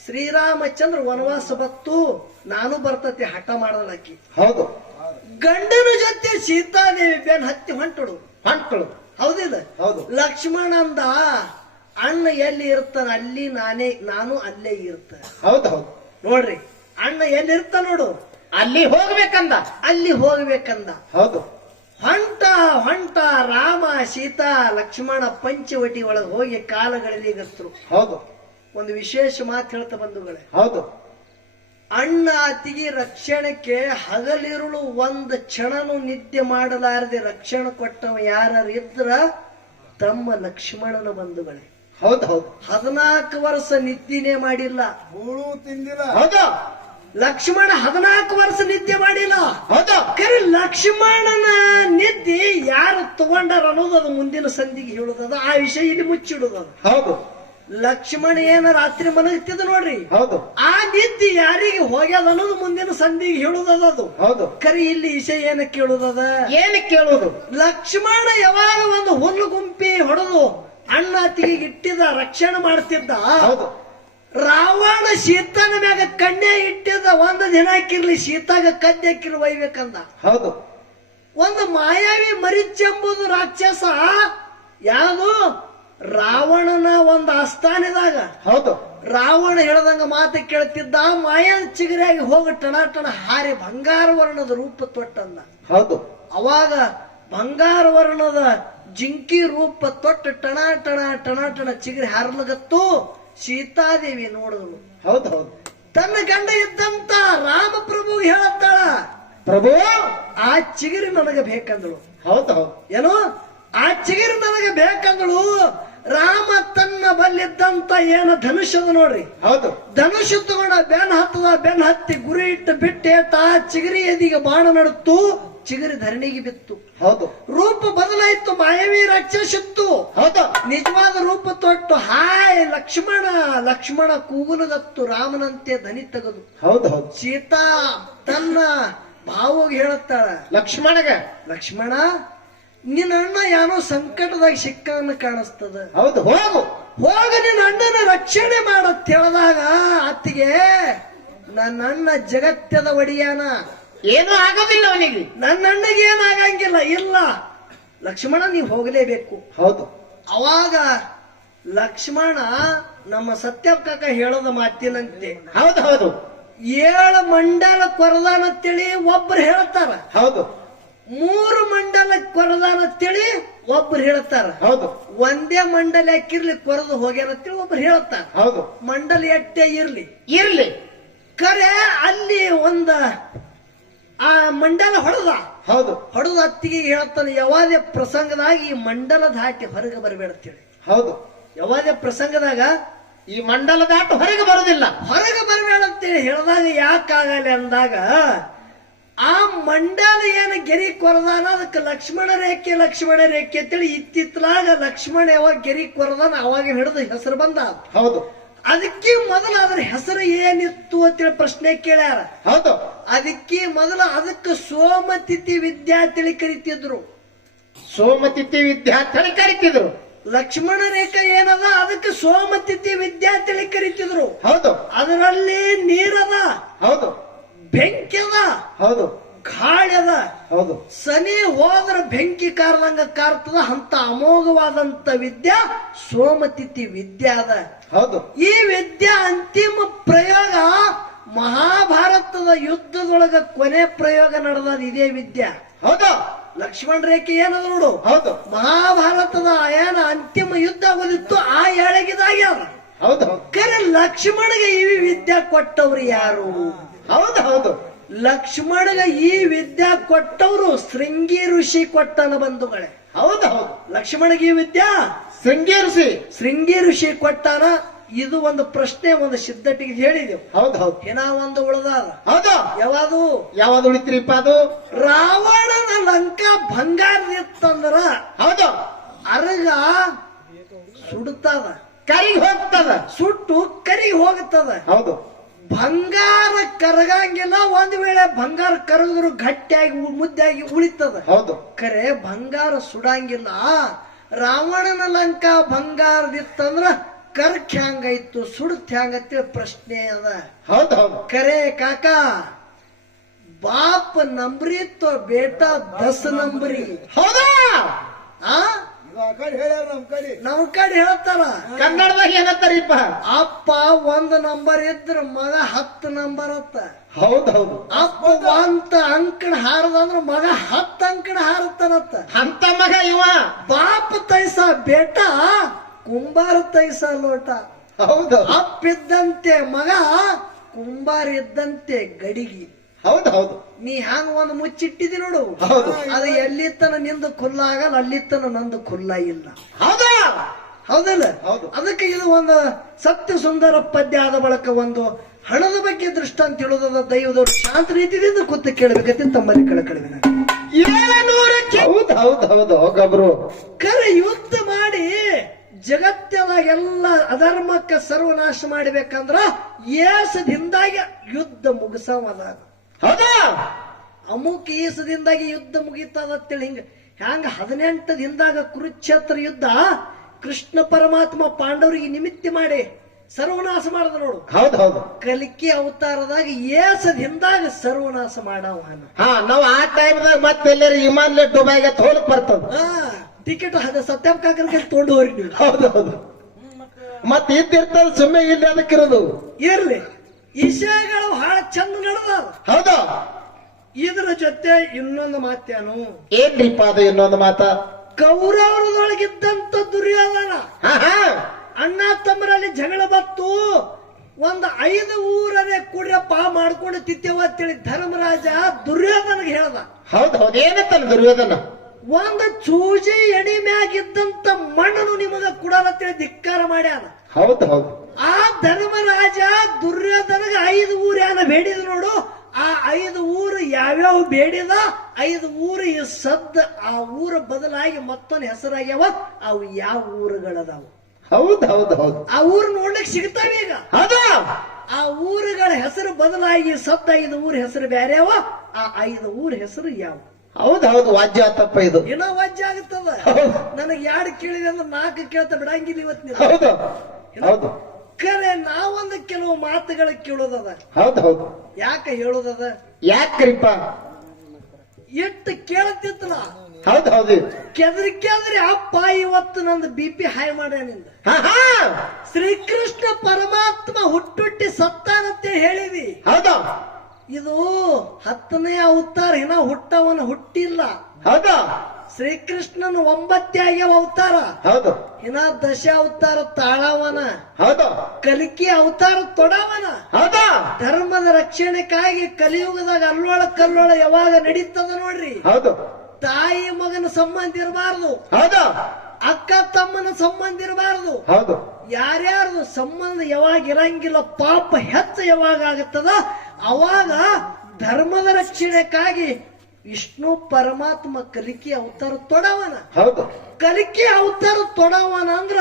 ಶ್ರೀರಾಮಚಂದ್ರ ವನವಾಸ ಬತ್ತು ನಾನು ಬರ್ತತಿ ಹಠ ಮಾಡಲಕ್ಕಿ ಹೌದು. ಗಂಡನ ಜೊತೆ ಸೀತಾದೇವಿ ಬೆನ್ ಹತ್ತಿ ಹೊಂಟಡು. ಹೊಂಟಳು ಹೌದಿಲ್ಲ ಹೌದು. ಲಕ್ಷ್ಮಣ ಅಂದ ಅಣ್ಣ ಎಲ್ಲಿ ಇರ್ತಾನ ಅಲ್ಲಿ ನಾನೇ ನಾನು ಅಲ್ಲೇ ಇರ್ತ. ಹೌದು ಹೌದು. ನೋಡ್ರಿ ಅಣ್ಣ ಎಲ್ಲಿ ಇರ್ತ ನೋಡು? ಅಲ್ಲಿ ಹೋಗ್ಬೇಕಂದ. ಅಲ್ಲಿ ಹೋಗ್ಬೇಕಂದ. ಹೌದು. ಹೊಂಟ ಹೊಂಟ ರಾಮ ಸೀತಾ ಲಕ್ಷ್ಮಣ ಪಂಚವಟಿ ಒಳಗೆ ಹೋಗಿ ಕಾಲಗಳಲ್ಲಿ ಗಸ್ತರು ಹೌದು. ಒಂದು ವಿಶೇಷ ಮಾತು ಹೇಳ್ತಾ ಬಂಧುಗಳೇ. ಹೌದು. ಅಣ್ಣ ಅತಿಗೆ ರಕ್ಷಣಕ್ಕೆ ಹಗಲಿರುಳು ಒಂದು ಕ್ಷಣನು ನಿದ್ದೆ ಮಾಡಲಾರದೆ ರಕ್ಷಣೆ ಕೊಟ್ಟವ ಯಾರು ಇದ್ರ ತಮ್ಮ ಲಕ್ಷ್ಮಣನ ಬಂಧುಗಳೇ. ಹೌದು ಹೌದು. ಹದಿನಾಲ್ಕು ವರ್ಷ ನಿದ್ದೆನೇ ಮಾಡಿಲ್ಲ. ಹೂಳು ತಿಂದಿಲ್ಲ. ಹೌದು. ಲಕ್ಷ್ಮಣ ಹದಿನಾಲ್ಕು ವರ್ಷ ನಿದ್ದೆ ಮಾಡಿಲ್ಲ. ಹೌದು. ಕರೆ ಲಕ್ಷ್ಮಣನ ನಿದ್ದೆ ಯಾರು ತಗೊಂಡಾರ ಅನ್ನೋದು ಅದು ಮುಂದಿನ ಸಂಧಿಗೆ ಹೇಳುದದ. ಆ ವಿಷಯ ಇಲ್ಲಿ ಮುಚ್ಚಿಡುದದು. ಹೌದು. ಲಕ್ಷ್ಮಣ ಏನ ರಾತ್ರಿ ಮನಗ್ತಿದ ನೋಡ್ರಿ? ಹೌದು. ಆ ನಿದ್ದೆ ಯಾರಿಗೆ ಹೋಗ್ಯದ ಅನ್ನೋದು ಮುಂದಿನ ಸಂಧಿಗೆ ಹೇಳುದದ ಅದು. ಹೌದು. ಕರಿ ಇಲ್ಲಿ ಇಸೆ ಏನ ಕೇಳುದದ? ಏನ ಕೇಳುದು? ಲಕ್ಷ್ಮಣ ಯಾವಾಗ ಒಂದು ಹುಲ್ಲು ಗುಂಪಿ ಹೊಡೆದು ಅಣ್ಣ ಅತ್ತಿಗೆ ಇಟ್ಟಿದ ರಕ್ಷಣೆ ಮಾಡ್ತಿದ್ದ? ಹೌದು. ರಾವಣ ಸೀತನ ಮ್ಯಾಗ ಕಣ್ಣೆ ಇಟ್ಟಿದ್ದ ಒಂದು ದಿನ ಹಾಕಿರ್ಲಿ ಸೀತಾಗ ಕದ್ದೆ ಹಾಕಿರ್ ಒಯ್ಬೇಕಂದ? ಹೌದು. ಒಂದು ಮಾಯಾವಿ ಮರಿಚೆಂಬುದು ರಾಕ್ಷಸ ಯಾವುದು? ರಾವಣನ ಒಂದು ಆಸ್ಥಾನದಾಗ ಹೌದು. ರಾವಣ ಹೇಳ್ದಂಗ ಮಾತು ಕೇಳ್ತಿದ್ದ ಮಾಯ ಚಿಗರಿಯಾಗಿ ಹೋಗಿ ಟಣಾಟಣ ಟಣ ಹಾರಿ ಬಂಗಾರ ವರ್ಣದ ರೂಪ ತೊಟ್ಟನ್ನ ಹೌದು. ಅವಾಗ ಬಂಗಾರ ವರ್ಣದ ಜಿಂಕಿ ರೂಪ ತೊಟ್ಟು ಟಣಾಟಣ ಟಣ ಟಣ ಟಣ ಚಿಗರಿ ಹಾರಲಗತ್ತು ಸೀತಾದೇವಿ ನೋಡಿದ್ರು ಹೌದು ಹೌದು. ತನ್ನ ಗಂಡ ಇದ್ದಂತ ರಾಮ ಪ್ರಭು ಹೇಳತ್ತಾಳ ಪ್ರಭು! ಆ ಚಿಗರಿ ನನಗೆ ಬೇಕಂದಳು. ಹೌದು ಹೌದು. ಏನು? ಆ ಚಿಗಿರು ನನಗೆ ಬೇಕಂದಳು ರಾಮ ತನ್ನ ಬಲ್ಲಿದ್ದಂತ ಏನ ಧನುಷ್ಯದ ನೋಡ್ರಿ. ಹೌದು. ಧನುಷ್ ತಗೊಂಡ ಬೆನ್ ಹತ್ತದ ಬೆನ್ ಹತ್ತಿ ಗುರಿ ಇಟ್ಟು ಬಿಟ್ಟೇಟ ಚಿಗರಿ ಎದಿಗೆ ಬಾಣ ನಡುತ್ತು ಚಿಗರಿ ಧರಣಿಗೆ ಬಿತ್ತು. ಹೌದು. ರೂಪ ಬದಲಾಯಿತು ಮಾಯವಿ ರಕ್ಷಿಸಿತ್ತು. ಹೌದು. ನಿಜವಾದ ರೂಪ ತೊಟ್ಟು ಹಾಯ್ ಲಕ್ಷ್ಮಣ ಲಕ್ಷ್ಮಣ ಕೂಗುಲದತ್ತು ರಾಮನಂತೆ ಧನಿ ತೆಗೆದು. ಹೌದು ಹೌದು. ಸೀತಾ ತನ್ನ ಭಾವೋಗಿ ಹೇಳುತ್ತಾಳ ಲಕ್ಷ್ಮಣಗ. ಲಕ್ಷ್ಮಣ ನಿನ್ನ ಅಣ್ಣ ಯಾರೋ ಸಂಕಟದಾಗ ಸಿಕ್ಕನ್ನ ಕಾಣಿಸ್ತದ. ಹೌದು ಹೋಗು. ಹೋಗ ನಿನ್ನ ಅಣ್ಣನ ರಕ್ಷಣೆ ಮಾಡತ್ ಹೇಳಿದಾಗ ಅತ್ತಿಗೆ ನನ್ನ ಅಣ್ಣ ಜಗತ್ತದ ಒಡಿಯಾನ. ಏನೂ ಆಗೋದಿಲ್ಲ ಅವನಿಗೆ. ನನ್ನ ಅಣ್ಣಗೆ ಏನಾಗಂಗಿಲ್ಲ ಇಲ್ಲ. ಲಕ್ಷ್ಮಣ ನೀವು ಹೋಗಲೇಬೇಕು. ಹೌದು. ಅವಾಗ ಲಕ್ಷ್ಮಣ ನಮ್ಮ ಸತ್ಯ ಕಾಕ ಹೇಳದ ಮಾತಿನಂತೆ. ಹೌದು ಹೌದು. ಏಳು ಮಂಡಲ ಕೊರದಾನ ತಿಳಿ ಒಬ್ರು ಹೇಳ್ತಾರ. ಹೌದು. ಮೂರು ಮಂಡಲ ಕೊರದಾರ ಅಂತೇಳಿ ಒಬ್ರು ಹೇಳ್ತಾರ ಹೌದು. ಒಂದೇ ಮಂಡಲ ಹಾಕಿರ್ಲಿ ಕೊರದು ಹೋಗ್ಯಾರ ತಿಳಿ ಒಬ್ರು ಹೇಳ್ತಾರ ಹೌದು. ಮಂಡಲ ಎಟ್ಟೆ ಇರ್ಲಿ. ಇರ್ಲಿ. ಕರೆ ಅಲ್ಲಿ ಒಂದ ಆ ಮಂಡಲ ಹೊಡೆದ. ಹೌದು. ಹೊಡೆದ ಅತ್ತಿಗೆ ಹೇಳ್ತಾನೆ ಯಾವಾದೇ ಪ್ರಸಂಗದಾಗ ಈ ಮಂಡಲ ದಾಟಿ ಹೊರಗೆ ಬರಬೇಡ ಅಂತೇಳಿ. ಹೌದು. ಯಾವಾದೇ ಪ್ರಸಂಗದಾಗ ಈ ಮಂಡಲ ದಾಟು ಹೊರಗೆ ಬರೋದಿಲ್ಲ. ಹೊರಗೆ ಬರಬೇಡ ಅಂತೇಳಿ ಹೇಳಿದಾಗ ಯಾಕಾಗಲ್ಲ ಅಂದಾಗ ಆ ಮಂಡಲ ಏನು ಗೆರಿ ಕೊರದಾನ ಅದಕ್ಕೆ ಲಕ್ಷ್ಮಣ ರೇಖೆ ಲಕ್ಷ್ಮಣ ರೇಖೆ ಅಂತೇಳಿ ಇತ್ತಿತ್ತಲಾಗ ಲಕ್ಷ್ಮಣ ಯಾವಾಗ ಗೆರಿ ಕೊರದಾನ ಅವಾಗ ಹಿಡಿದು ಹೆಸರು ಬಂದ ಹೌದು. ಅದಕ್ಕೆ ಮೊದಲು ಅದ್ರ ಹೆಸರು ಏನಿತ್ತು ಅಂತೇಳಿ ಪ್ರಶ್ನೆ ಕೇಳ್ಯಾರ. ಹೌದು. ಅದಕ್ಕೆ ಮೊದಲು ಅದಕ್ಕೆ ಸೋಮತಿಥಿ ವಿದ್ಯಾ ತಿಳಿ ಕರಿತಿದ್ರು. ಸೋಮತಿಥಿ ವಿದ್ಯಾ ತಿಳಿ ಕರಿತಿದ್ರು. ಲಕ್ಷ್ಮಣ ರೇಖೆ ಏನದ? ಅದಕ್ಕೆ ಸೋಮತಿಥಿ ವಿದ್ಯಾ ತಿಳಿ ಕರಿತಿದ್ರು. ಹೌದು. ಅದರಲ್ಲಿ ನೀರದ. ಹೌದು. ಬೆಂಕಿ ಅದ ಹೌದು. ಗಾಳಿ ಅದ ಹೌದು. ಸನಿ ಹೋದ್ರ ಬೆಂಕಿ ಕಾರ್ದಂಗ ಕಾರ್ತದ ಅಂತ ಅಮೋಘವಾದಂತ ವಿದ್ಯಾ ಸೋಮತಿಥಿ ವಿದ್ಯಾ ಅದ. ಹೌದು. ಈ ವಿದ್ಯಾ ಅಂತಿಮ ಪ್ರಯೋಗ ಮಹಾಭಾರತದ ಯುದ್ಧದೊಳಗ ಕೊನೆ ಪ್ರಯೋಗ ನಡೆದ ಇದೇ ವಿದ್ಯಾ. ಹೌದು. ಲಕ್ಷ್ಮಣ ರೇಖೆ ಏನದ ನೋಡು? ಹೌದು. ಮಹಾಭಾರತದ ಏನ ಅಂತಿಮ ಯುದ್ಧ ಆಗೋದಿತ್ತು ಆ ಏಳಗಿದಾಗ ಹೌದು. ಹೌದು ಕರೆ ಲಕ್ಷ್ಮಣಗೆ ಈ ವಿದ್ಯಾ ಕೊಟ್ಟವ್ರು ಯಾರು? ಹೌದು ಹೌದು. ಲಕ್ಷ್ಮಣಗ ಈ ವಿದ್ಯಾ ಕೊಟ್ಟವರು ಶೃಂಗಿ ಋಷಿ ಕೊಟ್ಟನ ಬಂಧುಗಳೇ. ಹೌದು ಹೌದು. ಲಕ್ಷ್ಮಣಗಿ ವಿದ್ಯಾ? ಶೃಂಗೇರಿಸಿ ಶೃಂಗಿ ಋಷಿ ಕೊಟ್ಟಾನ? ಇದು ಒಂದು ಪ್ರಶ್ನೆ ಒಂದು ಸಿದ್ಧಟಿಗೆ ಹೇಳಿದೆವು. ಹೌದು ಹೌದು. ಏನ ಒಂದು ಉಳ್ದಾದ? ಹೌದು. ಯಾವುದು? ಯಾವ್ದು ಉಳಿತ್ರಿಪ್ಪ ಅದು? ರಾವಣನ ಲಂಕಾ ಬಂಗಾರದಿತ್ತಂದ್ರ ಹೌದು. ಅರಗ ಸುಡುತ್ತದ. ಕರಿ ಹೋಗ್ತದ. ಸುಟ್ಟು ಕರಿ ಹೋಗುತ್ತದ ಹೌದು. ಬಂಗಾರ ಕರಗಂಗಿಲ್ಲ ಒಂದ್ ವೇಳೆ ಬಂಗಾರ ಕರಗಿದ್ರು ಗಟ್ಟಿಯಾಗಿ ಮುದ್ದಾಗಿ ಉಳಿತದ. ಹೌದು. ಕರೆ ಬಂಗಾರ ಸುಡಂಗಿಲ್ಲ. ರಾವಣನ ಲಂಕಾ ಬಂಗಾರದಿತ್ತಂದ್ರ ಕರ್ಕ್ ಹ್ಯಾಂಗಾಯ್ತು ಸುಡತ್ ಹ್ಯಾಂಗತ್ತೇಳಿ ಪ್ರಶ್ನೆ ಅದ. ಹೌದು ಹೌದು. ಕರೆ ಕಾಕ ಬಾಪ್ ನಂಬ್ರಿ ತೋ ಬೇಟಾ ದಸ್ ನಂಬ್ರಿ? ಹೌದಾ? ಕಡೆ ಹೇಳ್ಯಾರ ನಮ್ ಕಡೆ. ನಮ್ ಕಡೆ ಹೇಳ್ತಾರ. ಕನ್ನಡದಾಗ ಏನತ್ತಾರಿಪ್ಪ ಅಪ್ಪ ಒಂದ್ ನಂಬರ್ ಇದ್ರ ಮಗ ಹತ್ತು ನಂಬರ್ ಅತ್ತ. ಹೌದೌದು ಹೌದು. ಅಪ್ಪ ಒಂದ್ ಅಂಕಣ ಹಾರದಂದ್ರ ಮಗ ಹತ್ತು ಅಂಕಣ ಹಾರತಾನತ್ತ ಅಂತ ಮಗ ಇವ. ಬಾಪ ತೈಸ ಬೇಟ ಕುಂಬಾರ ತೈಸ ಲೋಟ. ಹೌದು ಅಪ್ಪ ಇದ್ದಂತೆ ಮಗ ಕುಂಬಾರ ಇದ್ದಂತೆ ಗಡಿಗಿ. ಹೌದು ಹೌದು. ನೀ ಹ್ಯಾಂಗ ಒಂದ್ ಮುಚ್ಚಿಟ್ಟಿದಿ ನೋಡು. ಹೌದು. ಅದು ಎಲ್ಲಿತ್ತನ ನಿಂದು ಖುಲ್ಲ ಆಗಲ್ಲ ಅಲ್ಲಿತ್ತನ ನಂದು ಖುಲ್ಲ ಇಲ್ಲ ಹೌದಾ? ಹೌದಲ್ಲ? ಹೌದು. ಅದಕ್ಕೆ ಇದು ಒಂದು ಸತ್ಯ ಸುಂದರ ಪದ್ಯ ಆದ ಬಳಕ ಒಂದು ಹಣದ ಬಗ್ಗೆ ದೃಷ್ಟಾಂತ ತಿಳಿದ ದೈವದವರು ಶಾಂತ ರೀತಿಯಿಂದ ಕೂತು ಕೇಳಬೇಕಂತ ತಮ್ಮಲ್ಲಿ ಕೆಳ ಏಳುನೂರು ಹೌದು ಹೌದು ಹೌದು. ಗಬ್ರು. ಕರೆ ಯುದ್ಧ ಮಾಡಿ ಜಗತ್ತೆಲ್ಲ ಎಲ್ಲ ಅಧರ್ಮಕ್ಕೆ ಸರ್ವನಾಶ ಮಾಡ್ಬೇಕಂದ್ರ ಏಸದಿಂದಾಗಿ ಯುದ್ಧ ಮುಗಿಸವದಾಗ. ಹೌದಾ? ಅಮುಕ್ ಈಸದಿಂದಾಗಿ ಯುದ್ಧ ಮುಗೀತದಂತೇಳಿ ಹಿಂಗ ಹ್ಯಾಂಗ ಹದಿನೆಂಟು ದಿನದಾಗ ಕುರುಕ್ಷೇತ್ರ ಯುದ್ಧ ಕೃಷ್ಣ ಪರಮಾತ್ಮ ಪಾಂಡವರಿಗೆ ನಿಮಿತ್ತಿ ಮಾಡಿ ಸರ್ವನಾಶ ಮಾಡದ ನೋಡು. ಹೌದು ಹೌದು. ಕಲಿಕೆ ಅವತಾರದಾಗ ಏಸದಿಂದಾಗ ಸರ್ವನಾಶ ಮಾಡವನ. ಹಾ ನಾವ್ ಆ ಟೈಮ್ದಾಗ ಮತ್ತೆ ಎಲ್ಲರೂ ವಿಮಾನ ದುಬೈಗೆ ತೋಲಕ್ ಬರ್ತದ. ಟಿಕೆಟ್ ಅದ ಸತ್ಯಂ ಕಾಕರ ಕೈ ತೊಗೊಂಡು ಹೋರಿ ನೀವು. ಹೌದು ಹೌದು. ಮತ್ತೆ ಇದ್ದಿರ್ತದ ಸುಮ್ಮನೆ ಇಲ್ಲಿ ಅದಕ್ಕಿರೋದು ಇರ್ಲಿ. ವಿಷಯಗಳು ಬಹಳ ಚಂದ ನಡೆದಾವ ಹೌದು? ಇದ್ರ ಜೊತೆ ಇನ್ನೊಂದು ಮಾತೇನು? ಏನ್ರಿಪ್ಪ ಅದು ಇನ್ನೊಂದು ಮಾತ? ಕೌರವರದೊಳಗಿದ್ದಂತ ದುರ್ಯೋಧನ. ಅಣ್ಣ ತಮ್ಮರಲ್ಲಿ ಜಗಳ ಬತ್ತು ಒಂದು ಐದು ಊರನೇ ಕುಡ್ರಪ್ಪ ಮಾಡ್ಕೊಂಡು ತಿತ್ತೇವ ಅಂತೇಳಿ ಧರ್ಮರಾಜ ದುರ್ಯೋಧನಗೆ ಹೇಳ್ದ. ಹೌದು ಹೌದು. ಏನಂತಾನ ದುರ್ಯೋಧನ? ಒಂದು ಚೂಜಿ ಎಡಿ ಮ್ಯಾಗಿದ್ದಂತ ಮಣ್ಣನ್ನು ನಿಮಗ ಕುಡಲತ್ತೇಳಿ ಧಿಕ್ಕಾರ ಮಾಡ್ಯಾನ. ಹೌದು ಹೌದು. ಧರ್ಮರಾಜ ದುರ್ಯೋಧನಗ ಐದು ಊರು ಯಾನ ಬೇಡಿದ ನೋಡು. ಆ ಐದು ಊರು ಯಾವ್ಯಾವ ಬೇಡಿದ? ಐದು ಊರು ಈ ಸದ್ದ ಆ ಊರ ಬದಲಾಗಿ ಮತ್ತೊಂದು ಹೆಸರಾಗ್ಯಾವ. ಅವು ಯಾವ ಊರುಗಳದಾವು? ಹೌದು ಹೌದು ಹೌದು. ಆ ಊರು ನೋಡ್ಲಿಕ್ಕೆ ಸಿಗ್ತಾವೆ ಈಗ. ಹೌದು. ಆ ಊರುಗಳ ಹೆಸರು ಬದಲಾಗಿ ಸದ್ದ ಐದು ಊರ ಹೆಸರು ಬೇರೆವ ಆ ಐದು ಊರ ಹೆಸರು ಯಾವ? ಹೌದು ಹೌದು. ವಾಜ್ಯ ಆತಪ್ಪ ಇದು. ಏನೋ ವಾಜ್ಯ ಆಗುತ್ತದ? ನನಗೆ ಎರಡು ಕೇಳಿದೆ ಅಂದ್ರೆ ನಾಲ್ಕು ಕೇಳ್ತಾ ಬಿಡಂಗಿಲ್ಲ ಇವತ್ತಿನ ಹೌದು. ಹೌದು. ಕರೆ ನಾವೊಂದು ಕೆಲವು ಮಾತುಗಳ ಕೇಳೋದದ. ಹೌದು ಹೌದು. ಯಾಕೆ ಹೇಳೋದದ? ಯಾಕ್ರಿಪ್ಪ ಎಷ್ಟು ಕೇಳತ್ತಿತ್ತಲ್ಲ ಹೌದು ಹೌದು. ಕೆದ್ರಿ ಕೆದ್ರಿ ಅಪ್ಪ ಇವತ್ತು ನಂದು ಬಿ ಪಿ ಹೈ ಮಾಡ್ಯಾನಿಂದ ಹಾ ಹಾ. ಶ್ರೀಕೃಷ್ಣ ಪರಮಾತ್ಮ ಹುಟ್ಟುಟ್ಟಿ ಸತ್ತಾನಂತೆ ಹೇಳಿವಿ ಹೌದು. ಇದು ಹತ್ತನೇ ಅವತಾರ ಇನ್ನ ಹುಟ್ಟವನ ಹುಟ್ಟಿಲ್ಲ. ಹೌದು. ಶ್ರೀಕೃಷ್ಣನ ಒಂಬತ್ತೇ ಆಗ್ಯಾವ ಅವತಾರ. ಹೌದು. ಇನ್ನ ದಶ ಅವತಾರ ತಾಳವನ. ಹೌದು. ಕಲಿಕೆ ಅವತಾರ ತೊಡವನ. ಹೌದಾ. ಧರ್ಮದ ರಕ್ಷಣೆಗಾಗಿ ಕಲಿಯುಗದಾಗ ಅಲ್ಲೋಳ ಕಲ್ಲೋಳ ಯಾವಾಗ ನಡೀತದ ನೋಡ್ರಿ. ಹೌದು. ತಾಯಿ ಮಗನ ಸಂಬಂಧ ಇರಬಾರ್ದು. ಹೌದು. ಅಕ್ಕ ತಮ್ಮನ ಸಂಬಂಧ ಇರಬಾರ್ದು. ಹೌದು. ಯಾರ್ಯಾರ್ದು ಸಂಬಂಧ ಯಾವಾಗ ಇರಂಗಿಲ್ಲ ಪಾಪ ಹೆಚ್ಚು ಯಾವಾಗ ಆಗುತ್ತದ ಅವಾಗ ಧರ್ಮದ ರಕ್ಷಣೆಗಾಗಿ ವಿಷ್ಣು ಪರಮಾತ್ಮ ಕಲಿಕೆ ಅವತಾರ ತೊಡವನ. ಹೌದು. ಕಲಿಕೆ ಅವತಾರ ತೊಡವನ ಅಂದ್ರ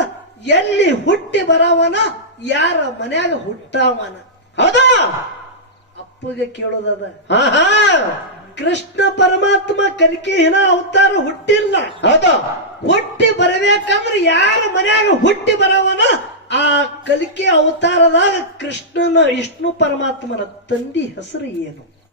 ಎಲ್ಲಿ ಹುಟ್ಟಿ ಬರವನ ಯಾರ ಮನ್ಯಾಗ ಹುಟ್ಟವನ. ಹೌದ? ಅಪ್ಪಗೆ ಕೇಳೋದದ ಕೃಷ್ಣ ಪರಮಾತ್ಮ ಕಲಿಕೆ ಹಿನ ಅವತಾರ ಹುಟ್ಟಿಲ್ಲ. ಹೌದು. ಹುಟ್ಟಿ ಬರಬೇಕಂದ್ರೆ ಯಾರ ಮನ್ಯಾಗ ಹುಟ್ಟಿ ಬರವನ ಆ ಕಲಿಕೆ ಅವತಾರದಾಗ ಕೃಷ್ಣನ ವಿಷ್ಣು ಪರಮಾತ್ಮನ ತಂದಿ ಹೆಸರು ಏನು?